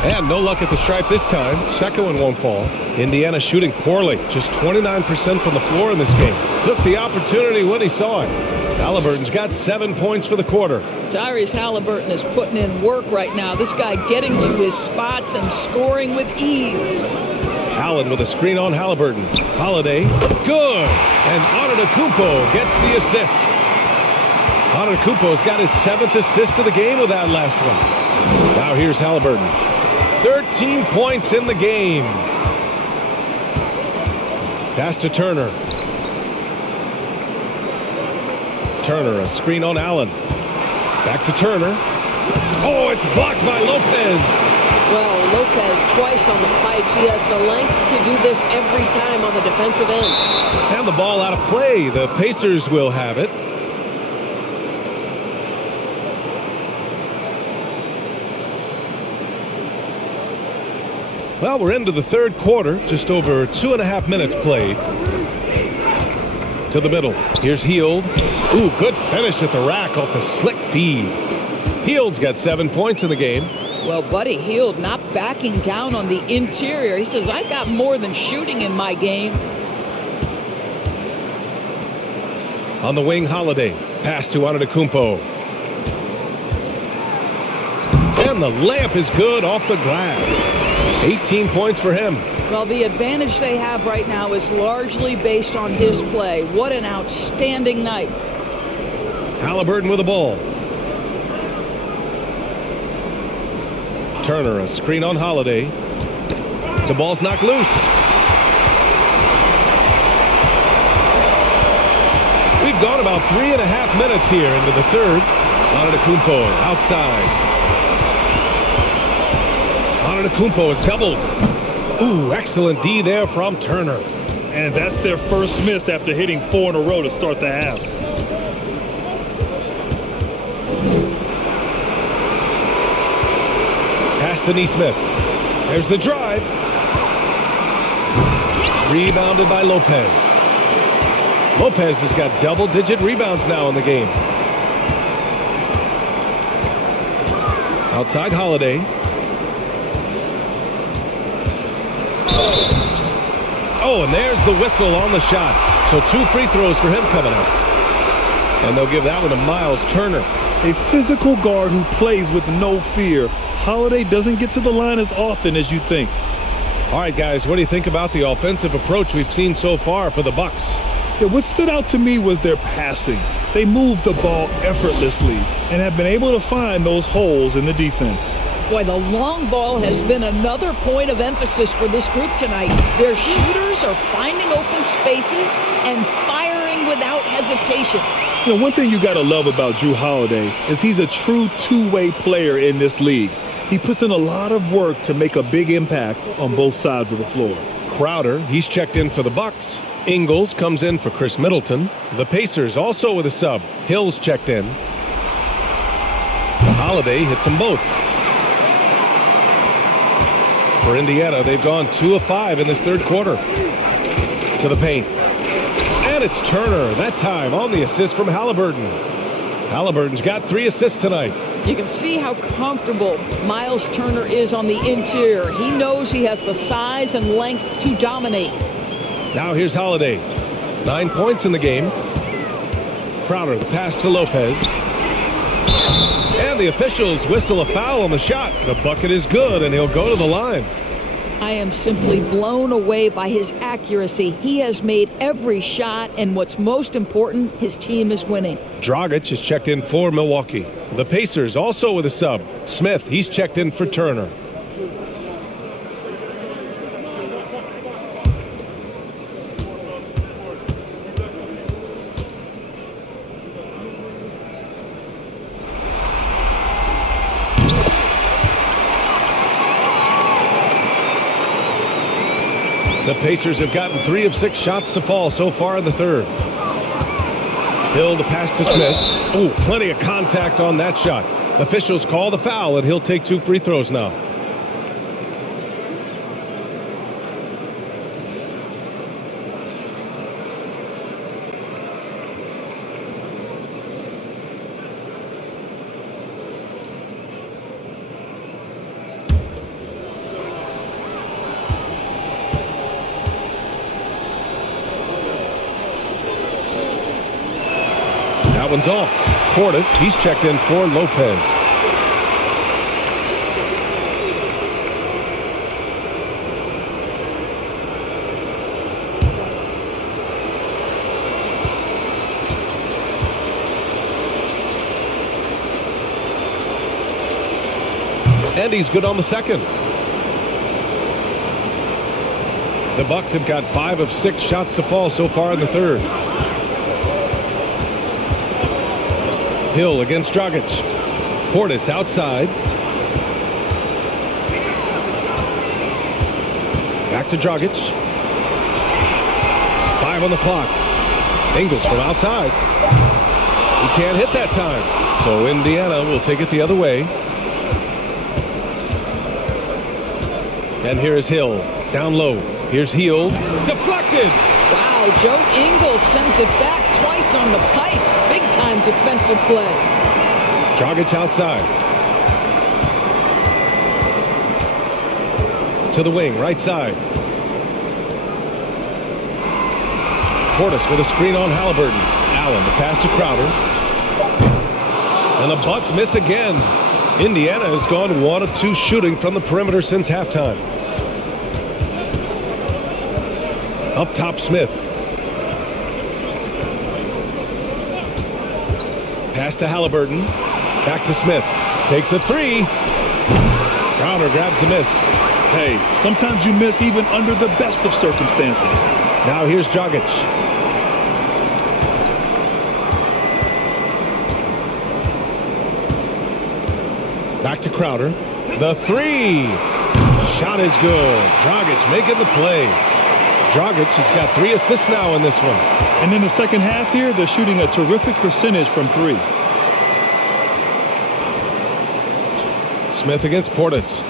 And no luck at the stripe this time. Second one won't fall. Indiana shooting poorly. Just 29% from the floor in this game. Took the opportunity when he saw it. Haliburton's got 7 points for the quarter. Tyrese Halliburton is putting in work right now. This guy getting to his spots and scoring with ease. Allen with a screen on Halliburton. Holiday, good. And Antetokounmpo gets the assist. Antetokounmpo's got his 7th assist of the game with that last one. Now here's Halliburton. 13 points in the game. Pass to Turner. Turner, a screen on Allen. Back to Turner. Oh, it's blocked by Lopez. Well, Lopez twice on the pipes. He has the length to do this every time on the defensive end. And the ball out of play. The Pacers will have it. Well, we're into the third quarter. Just over 2.5 minutes played. To the middle. Here's Hield. Ooh, good finish at the rack off the slick feed. Hield's got 7 points in the game. Well, Buddy Hield not backing down on the interior. He says, I got more than shooting in my game. On the wing, Holiday. Pass to Antetokounmpo. And the layup is good off the glass. 18 points for him. Well, the advantage they have right now is largely based on his play. What an outstanding night. Halliburton with the ball. Turner, a screen on Holiday. The ball's knocked loose. We've gone about 3.5 minutes here into the third. Antetokounmpo outside. Antetokounmpo is doubled. Ooh, excellent D there from Turner. And that's their first miss after hitting 4 in a row to start the half. Pass to Nesmith. There's the drive. Rebounded by Lopez. Lopez has got double-digit rebounds now in the game. Outside Holiday. Oh, and there's the whistle on the shot. So 2 free throws for him coming up. And they'll give that one to Miles Turner. A physical guard who plays with no fear. Holiday doesn't get to the line as often as you think. All right, guys, what do you think about the offensive approach we've seen so far for the Bucks? Yeah, what stood out to me was their passing. They moved the ball effortlessly and have been able to find those holes in the defense. Boy, the long ball has been another point of emphasis for this group tonight. Their shooters are finding open spaces and firing without hesitation. You know, one thing you got to love about Jrue Holiday is he's a true two-way player in this league. He puts in a lot of work to make a big impact on both sides of the floor. Crowder, he's checked in for the Bucks. Ingles comes in for Chris Middleton. The Pacers also with a sub. Hill's checked in. Holiday hits them both. For Indiana, they've gone 2 of 5 in this third quarter. To the paint. And it's Turner, that time on the assist from Halliburton. Halliburton's got 3 assists tonight. You can see how comfortable Miles Turner is on the interior. He knows he has the size and length to dominate. Now here's Holiday. 9 points in the game. Crowder, the pass to Lopez. And the officials whistle a foul on the shot. The bucket is good, and he'll go to the line. I am simply blown away by his accuracy. He has made every shot, and what's most important, his team is winning. Dragic is checked in for Milwaukee. The Pacers also with a sub. Smith, he's checked in for Turner. The Pacers have gotten 3 of 6 shots to fall so far in the third. Hill the pass to Smith. Ooh, plenty of contact on that shot. Officials call the foul, and he'll take 2 free throws now. That one's off. Portis, he's checked in for Lopez. And he's good on the second. The Bucks have got 5 of 6 shots to fall so far in the third. Hill against Dragic. Portis outside. Back to Dragic. 5 on the clock. Ingles from outside. He can't hit that time. So Indiana will take it the other way. And here's Hill. Down low. Here's Hield. Deflected. Wow, Joe Ingles sends it back twice on the pipes. Big time defensive play. Dragic outside. To the wing, right side. Portis with a screen on Halliburton. Allen, the pass to Crowder. And the Bucks miss again. Indiana has gone 1 of 2 shooting from the perimeter since halftime. Up top, Smith. Pass to Halliburton. Back to Smith. Takes a 3. Crowder grabs the miss. Hey, sometimes you miss even under the best of circumstances. Now here's Dragic. Back to Crowder. The 3. Shot is good. Dragic making the play. Dragic has got 3 assists now in this one. And in the second half here, they're shooting a terrific percentage from 3. Smith against Portis.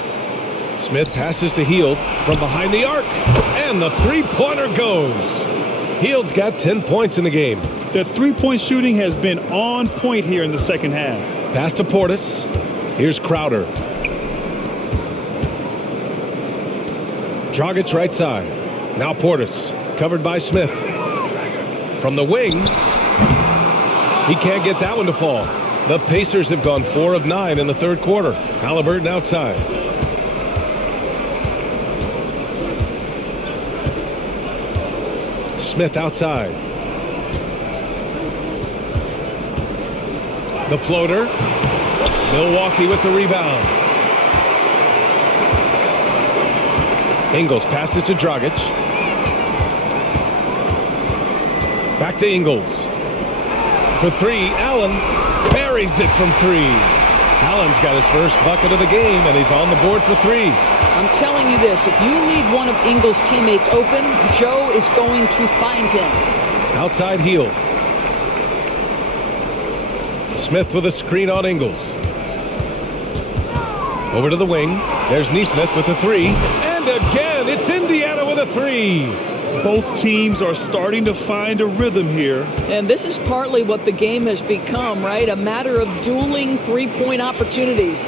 Smith passes to Hield from behind the arc. And the 3-pointer goes. Hield's got 10 points in the game. Their 3-point shooting has been on point here in the second half. Pass to Portis. Here's Crowder. Dragic right side. Now Portis, covered by Smith. From the wing, he can't get that one to fall. The Pacers have gone 4 of 9 in the third quarter. Halliburton outside. Smith outside. The floater. Milwaukee with the rebound. Ingles passes to Dragic. Back to Ingles. For 3, Allen buries it from 3. Allen's got his first bucket of the game, and he's on the board for 3. I'm telling you this, if you leave one of Ingles' teammates open, Joe is going to find him. Outside Hield. Smith with a screen on Ingles. Over to the wing. There's Nesmith with a 3. And again, it's Indiana with a 3. Both teams are starting to find a rhythm here. And this is partly what the game has become, right? A matter of dueling 3-point opportunities.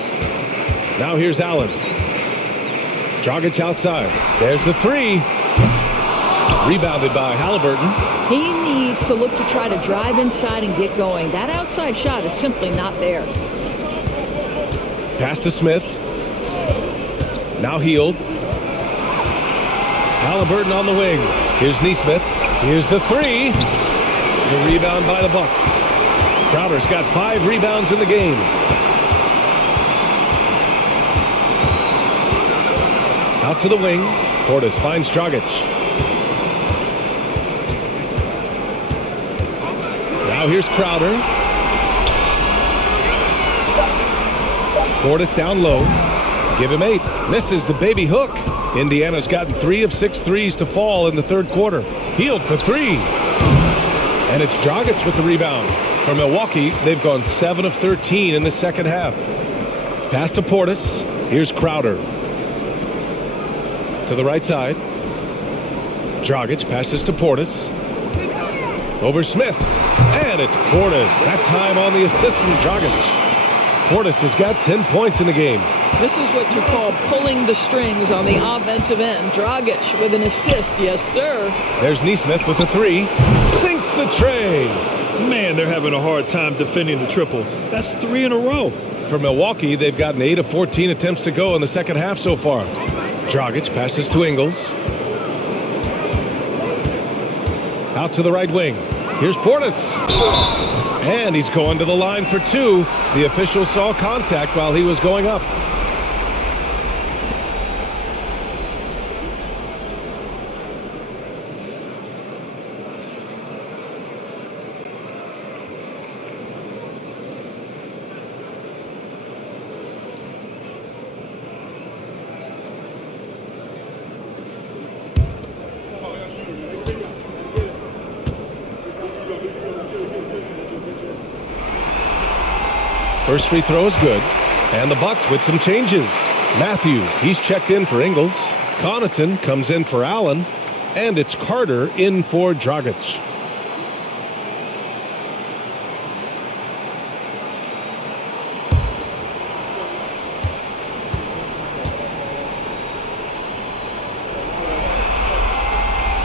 Now here's Allen. Dragic outside. There's the 3. Rebounded by Halliburton. He needs to look to try to drive inside and get going. That outside shot is simply not there. Pass to Smith. Now Hield. Halliburton on the wing. Here's Nesmith. Here's the 3. The rebound by the Bucks. Crowder's got 5 rebounds in the game. Out to the wing. Portis finds Dragic. Now here's Crowder. Portis down low. Give him 8. Misses the baby hook. Indiana's gotten 3 of 6 threes to fall in the third quarter. Hield for 3. And it's Dragic with the rebound. For Milwaukee, they've gone 7 of 13 in the second half. Pass to Portis. Here's Crowder. To the right side. Dragic passes to Portis. Over Smith. And it's Portis. That time on the assist from Dragic. Portis has got 10 points in the game. This is what you call pulling the strings on the offensive end. Dragic with an assist. Yes, sir. There's Nesmith with a 3. Sinks the tray. Man, they're having a hard time defending the triple. That's 3 in a row. For Milwaukee, they've gotten 8 of 14 attempts to go in the second half so far. Dragic passes to Ingles. Out to the right wing. Here's Portis. And he's going to the line for 2. The official saw contact while he was going up. First free throw is good. And the Bucks with some changes. Matthews, he's checked in for Ingles. Connaughton comes in for Allen. And it's Carter in for Dragic.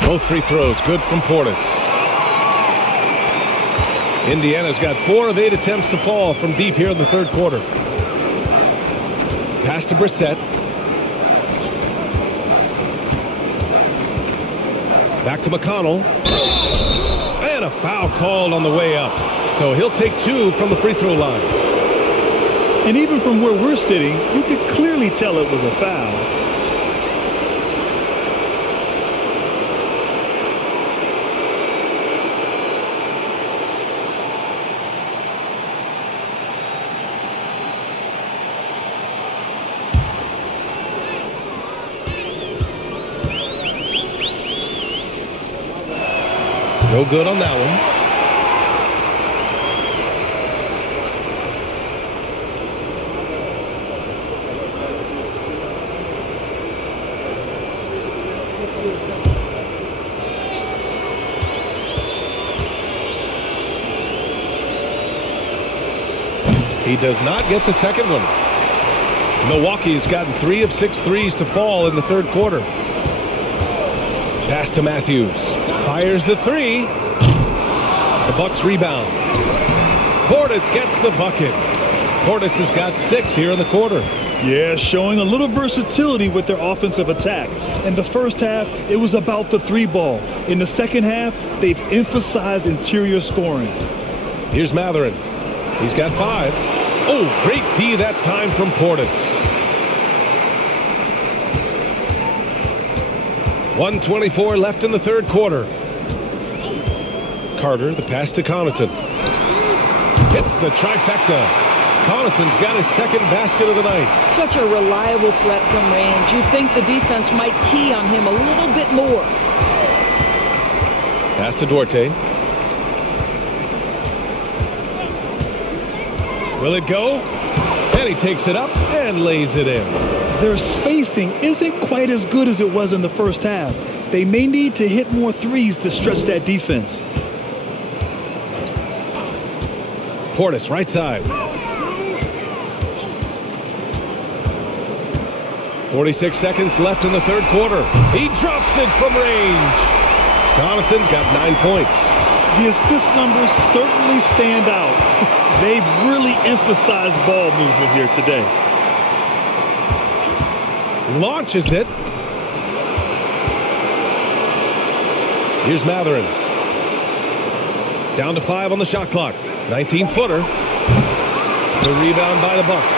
Both free throws good from Portis. Indiana's got 4 of 8 attempts to fall from deep here in the third quarter. Pass to Brissett. Back to McConnell. And a foul called on the way up. So he'll take 2 from the free throw line. And even from where we're sitting, you could clearly tell it was a foul. No good on that one. He does not get the second one. Milwaukee's gotten 3 of 6 threes to fall in the third quarter. Pass to Matthews. Fires the 3. The Bucks rebound. Portis gets the bucket. Portis has got 6 here in the quarter. Yeah, showing a little versatility with their offensive attack. In the first half, it was about the 3 ball. In the second half, they've emphasized interior scoring. Here's Matherin. He's got 5. Oh, great D that time from Portis. 1:24 left in the third quarter. Carter, the pass to Connaughton. Gets the trifecta. Connaughton's got his second basket of the night. Such a reliable threat from range. You'd think the defense might key on him a little bit more. Pass to Duarte. Will it go? And he takes it up and lays it in. Their spacing isn't quite as good as it was in the first half. They may need to hit more threes to stretch that defense. Portis, right side. 46 seconds left in the third quarter. He drops it from range. Connaughton's got 9 points. The assist numbers certainly stand out. They've really emphasized ball movement here today. Launches it. Here's Matherin. Down to 5 on the shot clock. 19-footer. The rebound by the Bucks.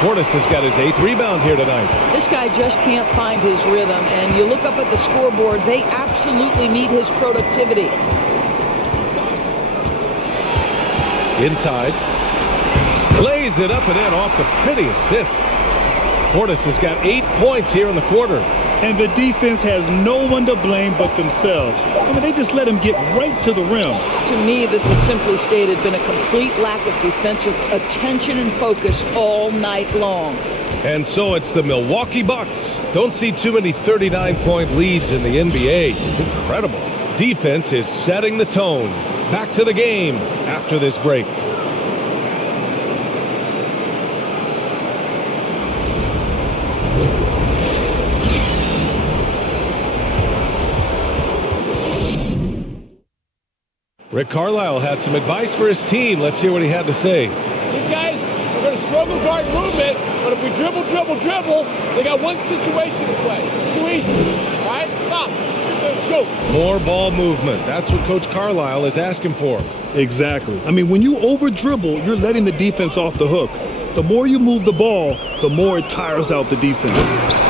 Portis has got his 8th rebound here tonight. This guy just can't find his rhythm, and you look up at the scoreboard, they absolutely need his productivity. Inside. Lays it up and in off the pretty assist. Portis has got 8 points here in the quarter. And the defense has no one to blame but themselves. I mean, they just let him get right to the rim. To me, this has simply stated been a complete lack of defensive attention and focus all night long. And so it's the Milwaukee Bucks. Don't see too many 39-point leads in the NBA. Incredible. Defense is setting the tone. Back to the game after this break. Rick Carlisle had some advice for his team. Let's hear what he had to say. These guys are going to struggle guarding movement, but if we dribble, they got one situation to play. Too easy. All right? Stop. Let's go. More ball movement. That's what Coach Carlisle is asking for. Exactly. I mean, when you over-dribble, you're letting the defense off the hook. The more you move the ball, the more it tires out the defense.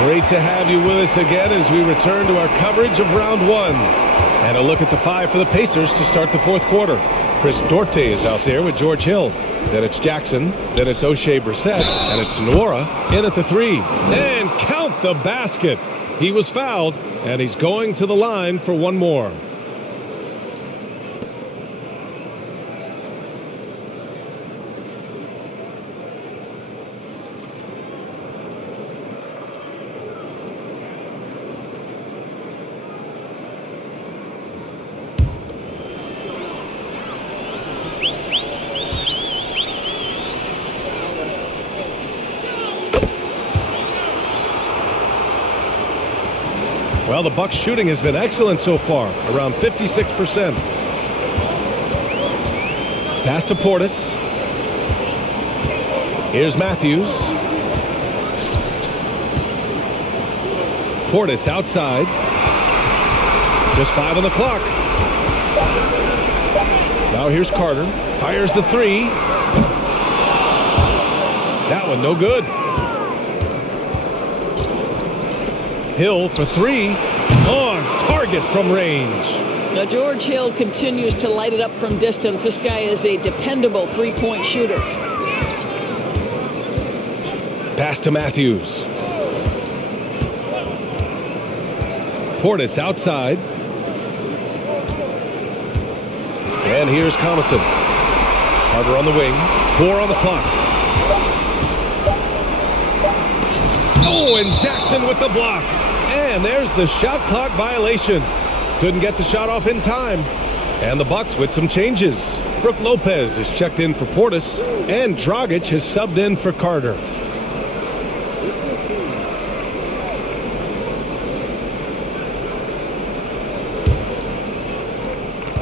Great to have you with us again as we return to our coverage of round one. And a look at the five for the Pacers to start the fourth quarter. Chris Duarte is out there with George Hill. Then it's Jackson. Then it's O'Shea Brissett. And it's Nwora in at the three. And count the basket. He was fouled, and he's going to the line for one more. Well, the Bucks shooting has been excellent so far, around 56%. Pass to Portis. Here's Matthews. Portis outside. Just 5 on the clock. Now here's Carter. Fires the three. That one no good. Hill for three. On target from range. Now George Hill continues to light it up from distance. This guy is a dependable three-point shooter. Pass to Matthews. Portis outside. And here's Connaughton. Carter on the wing. 4 on the clock. Oh, and Jackson with the block. And there's the shot clock violation. Couldn't get the shot off in time. And the Bucks with some changes. Brook Lopez is checked in for Portis. And Dragic has subbed in for Carter.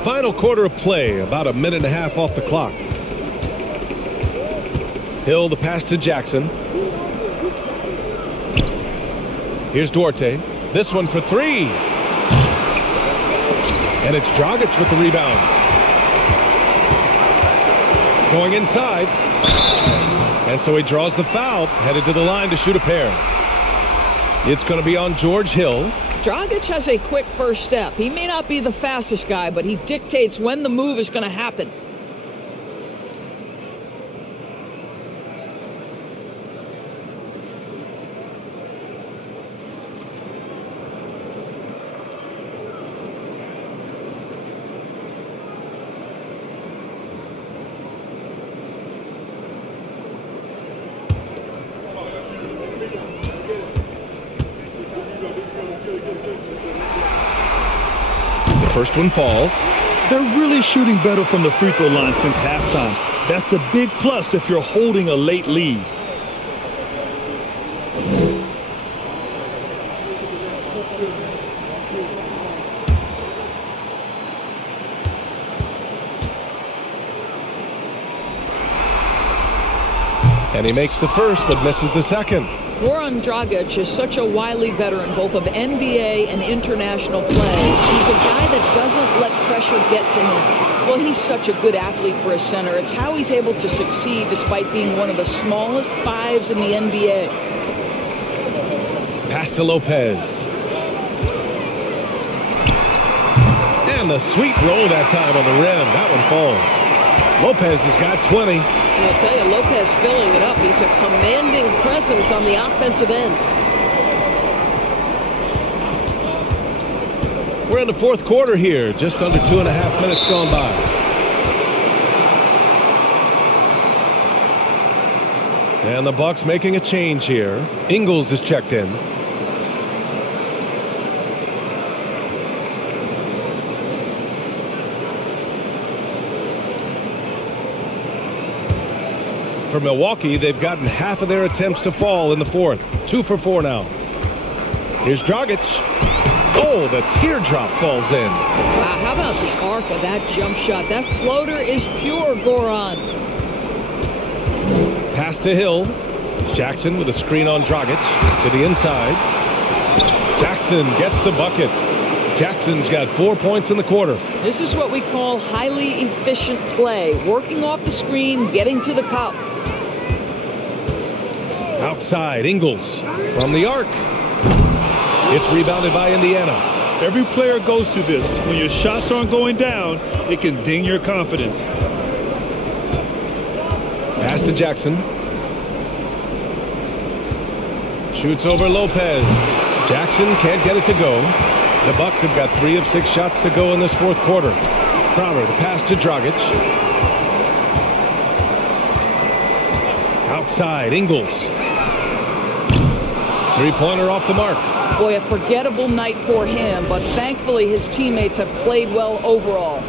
Final quarter of play, about a minute and a half off the clock. Hill the pass to Jackson. Here's Duarte. This one for three. And it's Dragic with the rebound. Going inside. And so he draws the foul, headed to the line to shoot a pair. It's going to be on George Hill. Dragic has a quick first step. He may not be the fastest guy, but he dictates when the move is going to happen. First one falls. They're really shooting better from the free throw line since halftime. That's a big plus if you're holding a late lead. And he makes the first but misses the second. Goran Dragic is such a wily veteran, both of NBA and international play. He's a guy that doesn't let pressure get to him. Well, he's such a good athlete for a center. It's how he's able to succeed despite being one of the smallest fives in the NBA. Pass to Lopez. And the sweet roll that time on the rim. That one falls. Lopez has got 20. I'll tell you, Lopez filling it up. He's a commanding presence on the offensive end. We're in the fourth quarter here. Just under 2.5 minutes gone by. And the Bucks making a change here. Ingles is checked in. For Milwaukee, they've gotten half of their attempts to fall in the fourth. 2 for 4 now. Here's Dragic. Oh, the teardrop falls in. Wow, how about the arc of that jump shot? That floater is pure, Goran. Pass to Hill. Jackson with a screen on Dragic to the inside. Jackson gets the bucket. Jackson's got 4 points in the quarter. This is what we call highly efficient play. Working off the screen, getting to the cup. Outside, Ingles from the arc. It's rebounded by Indiana. Every player goes through this. When your shots aren't going down, it can ding your confidence. Pass to Jackson. Shoots over Lopez. Jackson can't get it to go. The Bucks have got 3 of 6 shots to go in this fourth quarter. Crowder, the pass to Dragic. Outside, Ingles. Three-pointer off the mark. Boy, a forgettable night for him, but thankfully his teammates have played well overall.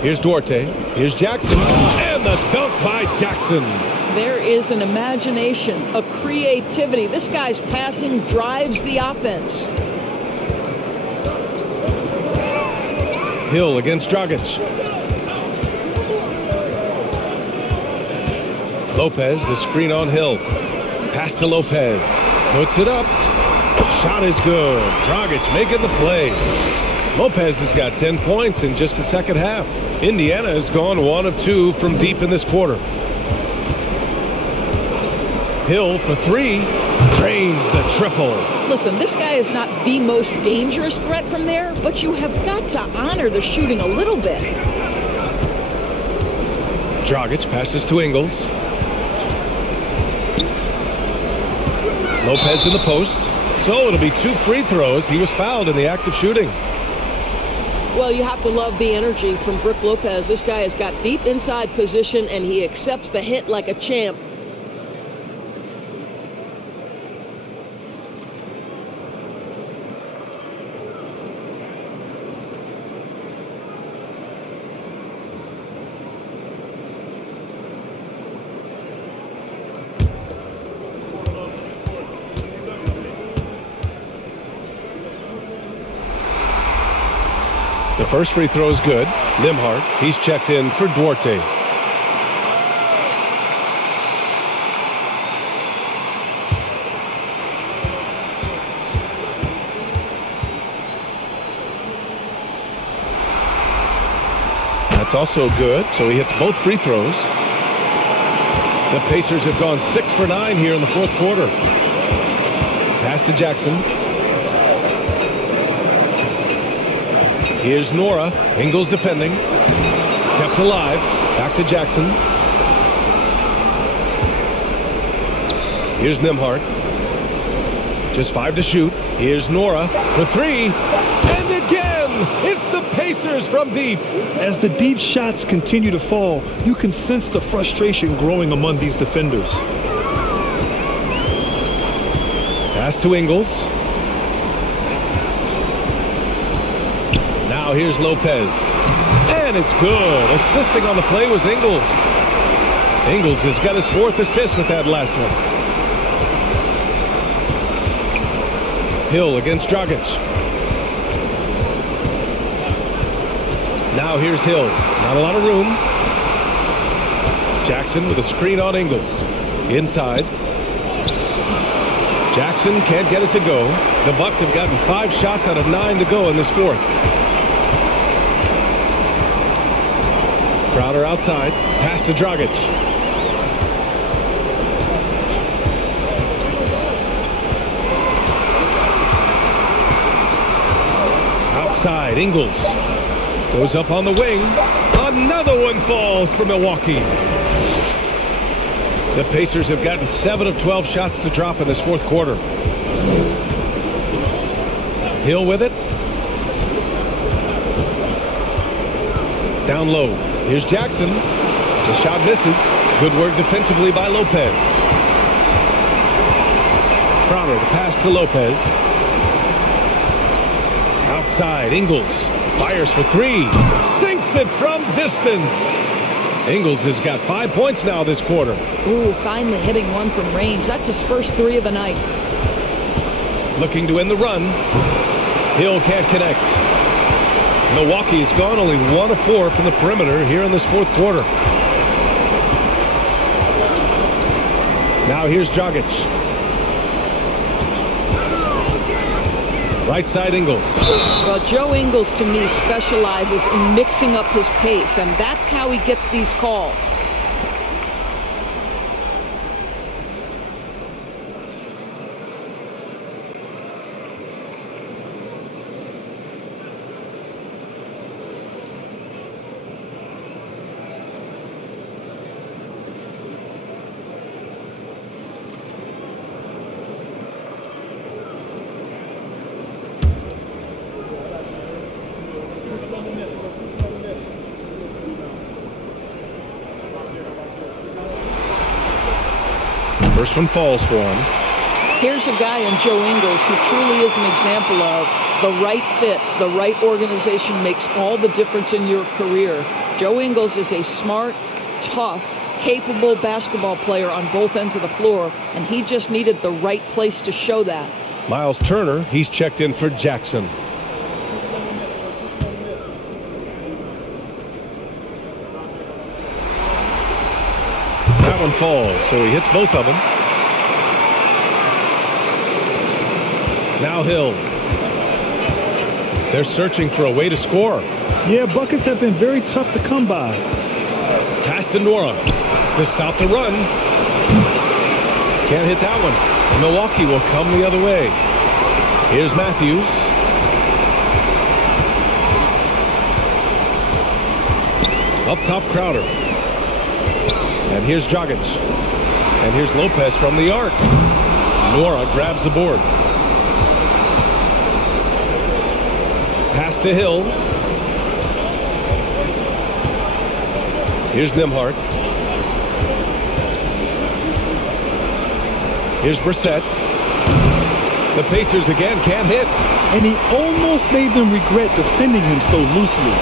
Here's Duarte. Here's Jackson. And the dunk by Jackson. There is an imagination, a creativity. This guy's passing drives the offense. Hill against Dragic. Lopez, the screen on Hill. Pass to Lopez. Puts it up. Shot is good. Dragic making the play. Lopez has got 10 points in just the second half. Indiana has gone 1 of 2 from deep in this quarter. Hill for 3. Drains the triple. Listen, this guy is not the most dangerous threat from there, but you have got to honor the shooting a little bit. Dragic passes to Ingles. Lopez in the post. So it'll be 2 free throws. He was fouled in the act of shooting. Well, you have to love the energy from Brook Lopez. This guy has got deep inside position, and he accepts the hit like a champ. The first free throw is good. Nembhard, he's checked in for Duarte. That's also good, so he hits both free throws. The Pacers have gone 6 for 9 here in the fourth quarter. Pass to Jackson. Here's Nora. Ingles defending. Kept alive. Back to Jackson. Here's Nembhard. Just 5 to shoot. Here's Nora for 3. And again, it's the Pacers from deep. As the deep shots continue to fall, you can sense the frustration growing among these defenders. Pass to Ingles. Now here's Lopez. And it's good. Assisting on the play was Ingles. Ingles has got his 4th assist with that last one. Hill against Dragic. Now here's Hill. Not a lot of room. Jackson with a screen on Ingles. Inside. Jackson can't get it to go. The Bucks have gotten 5 shots out of 9 to go in this fourth. Crowder outside. Pass to Dragic. Outside, Ingles. Goes up on the wing. Another one falls for Milwaukee. The Pacers have gotten 7 of 12 shots to drop in this fourth quarter. Hill with it. Down low. Here's Jackson. The shot misses. Good work defensively by Lopez. Crowder, the pass to Lopez. Outside, Ingles. Fires for 3. Sinks it from distance. Ingles has got 5 points now this quarter. Ooh, finally hitting one from range. That's his first 3 of the night. looking to end the run. Hill can't connect. Milwaukee's gone only 1 of 4 from the perimeter here in this fourth quarter. Now here's Dragic. Right side Ingles. Well, Joe Ingles, to me, specializes in mixing up his pace, and that's how he gets these calls. First one falls for him. Here's a guy in Joe Ingles who truly is an example of the right fit, the right organization makes all the difference in your career. Joe Ingles is a smart, tough, capable basketball player on both ends of the floor, and he just needed the right place to show that. Miles Turner, he's checked in for Jackson. That one falls, so he hits both of them. Now Hill. They're searching for a way to score. Yeah, buckets have been very tough to come by. Pass to Nora to stop the run. Can't hit that one. Milwaukee will come the other way. Here's Matthews. Up top, Crowder. And here's Dragic. And here's Lopez from the arc. Nora grabs the board. Pass to Hill. Here's Nembhard. Here's Brissett. The Pacers again can't hit. And he almost made them regret defending him so loosely.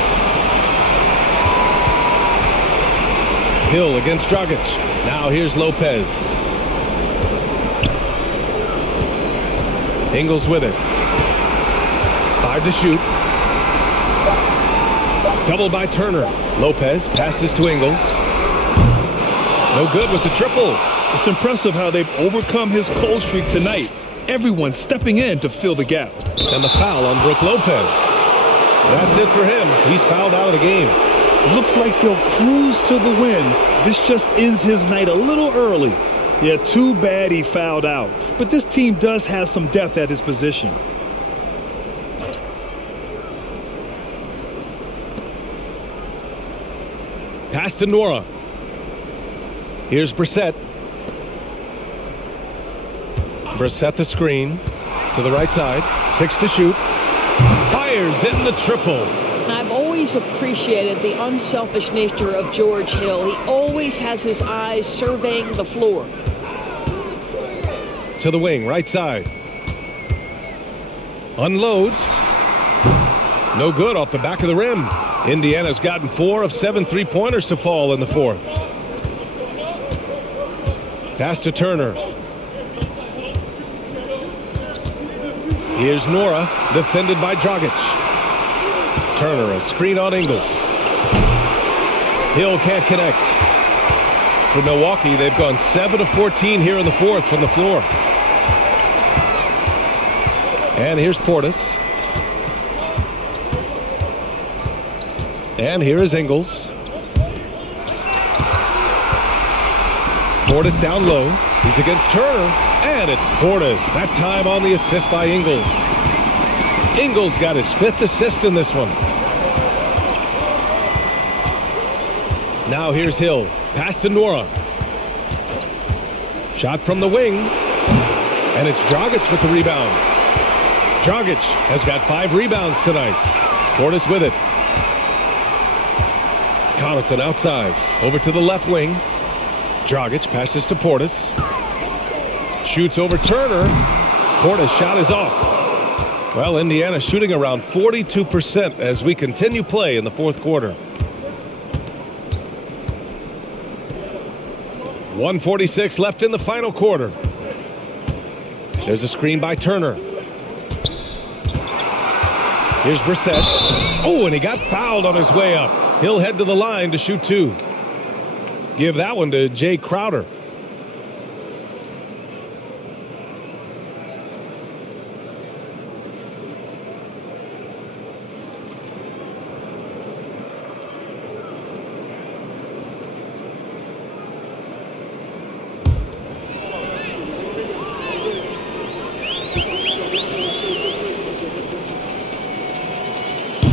Hill against Dragic. Now here's Lopez. Ingles with it. 5 to shoot. Double by Turner. Lopez passes to Ingles. No good with the triple. It's impressive how they've overcome his cold streak tonight. Everyone stepping in to fill the gap. And the foul on Brook Lopez. That's it for him. He's fouled out of the game. Looks like they'll cruise to the win. This just ends his night a little early. Yeah, too bad he fouled out. But this team does have some depth at his position. Pass to Nora. Here's Brissett. Brissett the screen to the right side. 6 to shoot. Fires in the triple. I've always appreciated the unselfish nature of George Hill. He always has his eyes surveying the floor. To the wing, right side. Unloads. No good off the back of the rim. Indiana's gotten 4 of 7 3-pointers to fall in the fourth. Pass to Turner. Here's Nora, defended by Dragic. Turner, a screen on Ingles. Hill can't connect. For Milwaukee, they've gone 7 of 14 here in the fourth from the floor. And here's Portis. And here is Ingles. Portis down low. He's against Turner. And it's Portis. That time on the assist by Ingles. Ingles got his 5th assist in this one. Now here's Hill. Pass to Nora. Shot from the wing. And it's Dragic with the rebound. Dragic has got 5 rebounds tonight. Portis with it. Connaughton outside. Over to the left wing. Dragic passes to Portis. Shoots over Turner. Portis' shot is off. Well, Indiana shooting around 42% as we continue play in the fourth quarter. 1:46 left in the final quarter. There's a screen by Turner. Here's Brissett. Oh, and he got fouled on his way up. He'll head to the line to shoot 2. Give that one to Jay Crowder.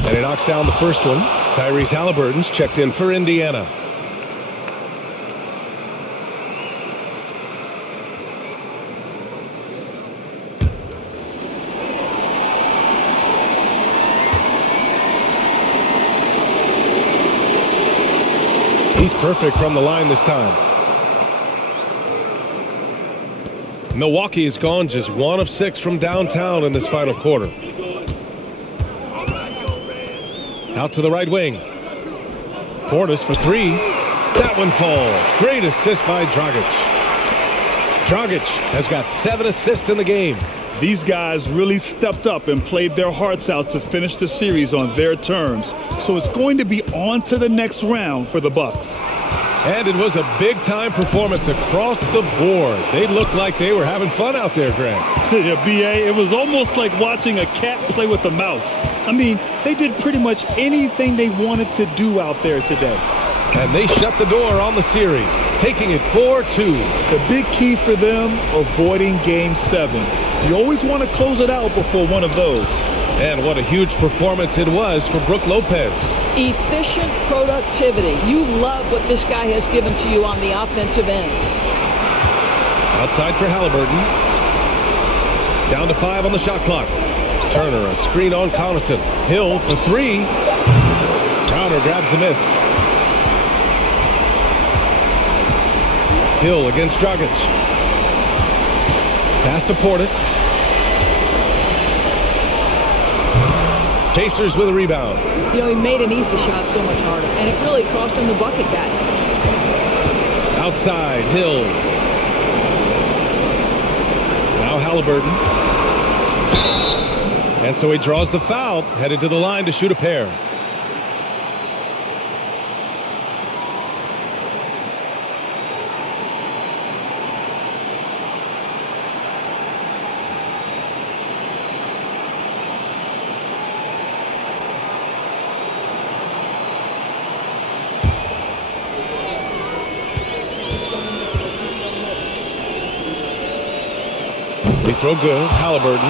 And he knocks down the first one. Tyrese Halliburton's checked in for Indiana. He's perfect from the line this time. Milwaukee has gone just 1 of 6 from downtown in this final quarter. Out to the right wing. Portis for 3. That one falls. Great assist by Dragic. Dragic has got 7 assists in the game. These guys really stepped up and played their hearts out to finish the series on their terms. So it's going to be on to the next round for the Bucks. And it was a big-time performance across the board. They looked like they were having fun out there, Grant. Yeah, B.A., it was almost like watching a cat play with a mouse. I mean, they did pretty much anything they wanted to do out there today. And they shut the door on the series, taking it 4-2. The big key for them, avoiding Game 7. You always want to close it out before one of those. And what a huge performance it was for Brook Lopez. Efficient productivity. You love what this guy has given to you on the offensive end. Outside for Halliburton. Down to 5 on the shot clock. Turner, a screen on Connaughton. Hill for 3. Crowder grabs the miss. Hill against Dragic. Pass to Portis. Pacers with a rebound. You know, he made an easy shot so much harder, and it really cost him the bucket, guys. Outside, Hill. Now Halliburton. And so he draws the foul, headed to the line to shoot a pair. Free throw good. Halliburton.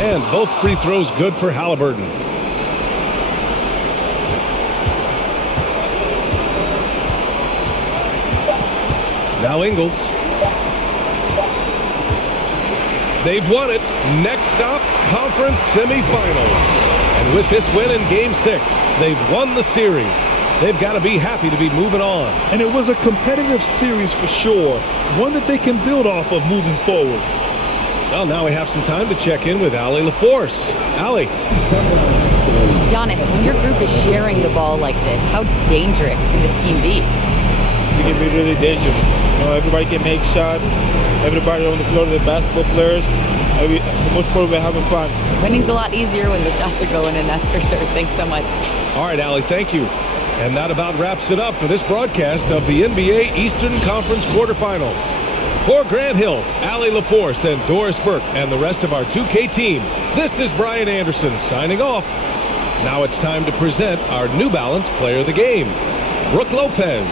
And both free throws good for Halliburton. Now Ingles. They've won it. Next stop, conference semifinals. And with this win in Game 6, they've won the series. They've got to be happy to be moving on. And it was a competitive series for sure, one that they can build off of moving forward. Well, now we have some time to check in with Allie LaForce. Allie. Giannis, when your group is sharing the ball like this, how dangerous can this team be? We can be really dangerous. You know, everybody can make shots. Everybody on the floor, the basketball players. The most important, we're having fun. Winning's a lot easier when the shots are going in, that's for sure. Thanks so much. All right, Allie, thank you. And that about wraps it up for this broadcast of the NBA Eastern Conference quarterfinals. For Grant Hill, Allie LaForce, and Doris Burke, and the rest of our 2K team, this is Brian Anderson signing off. Now it's time to present our New Balance Player of the Game, Brook Lopez.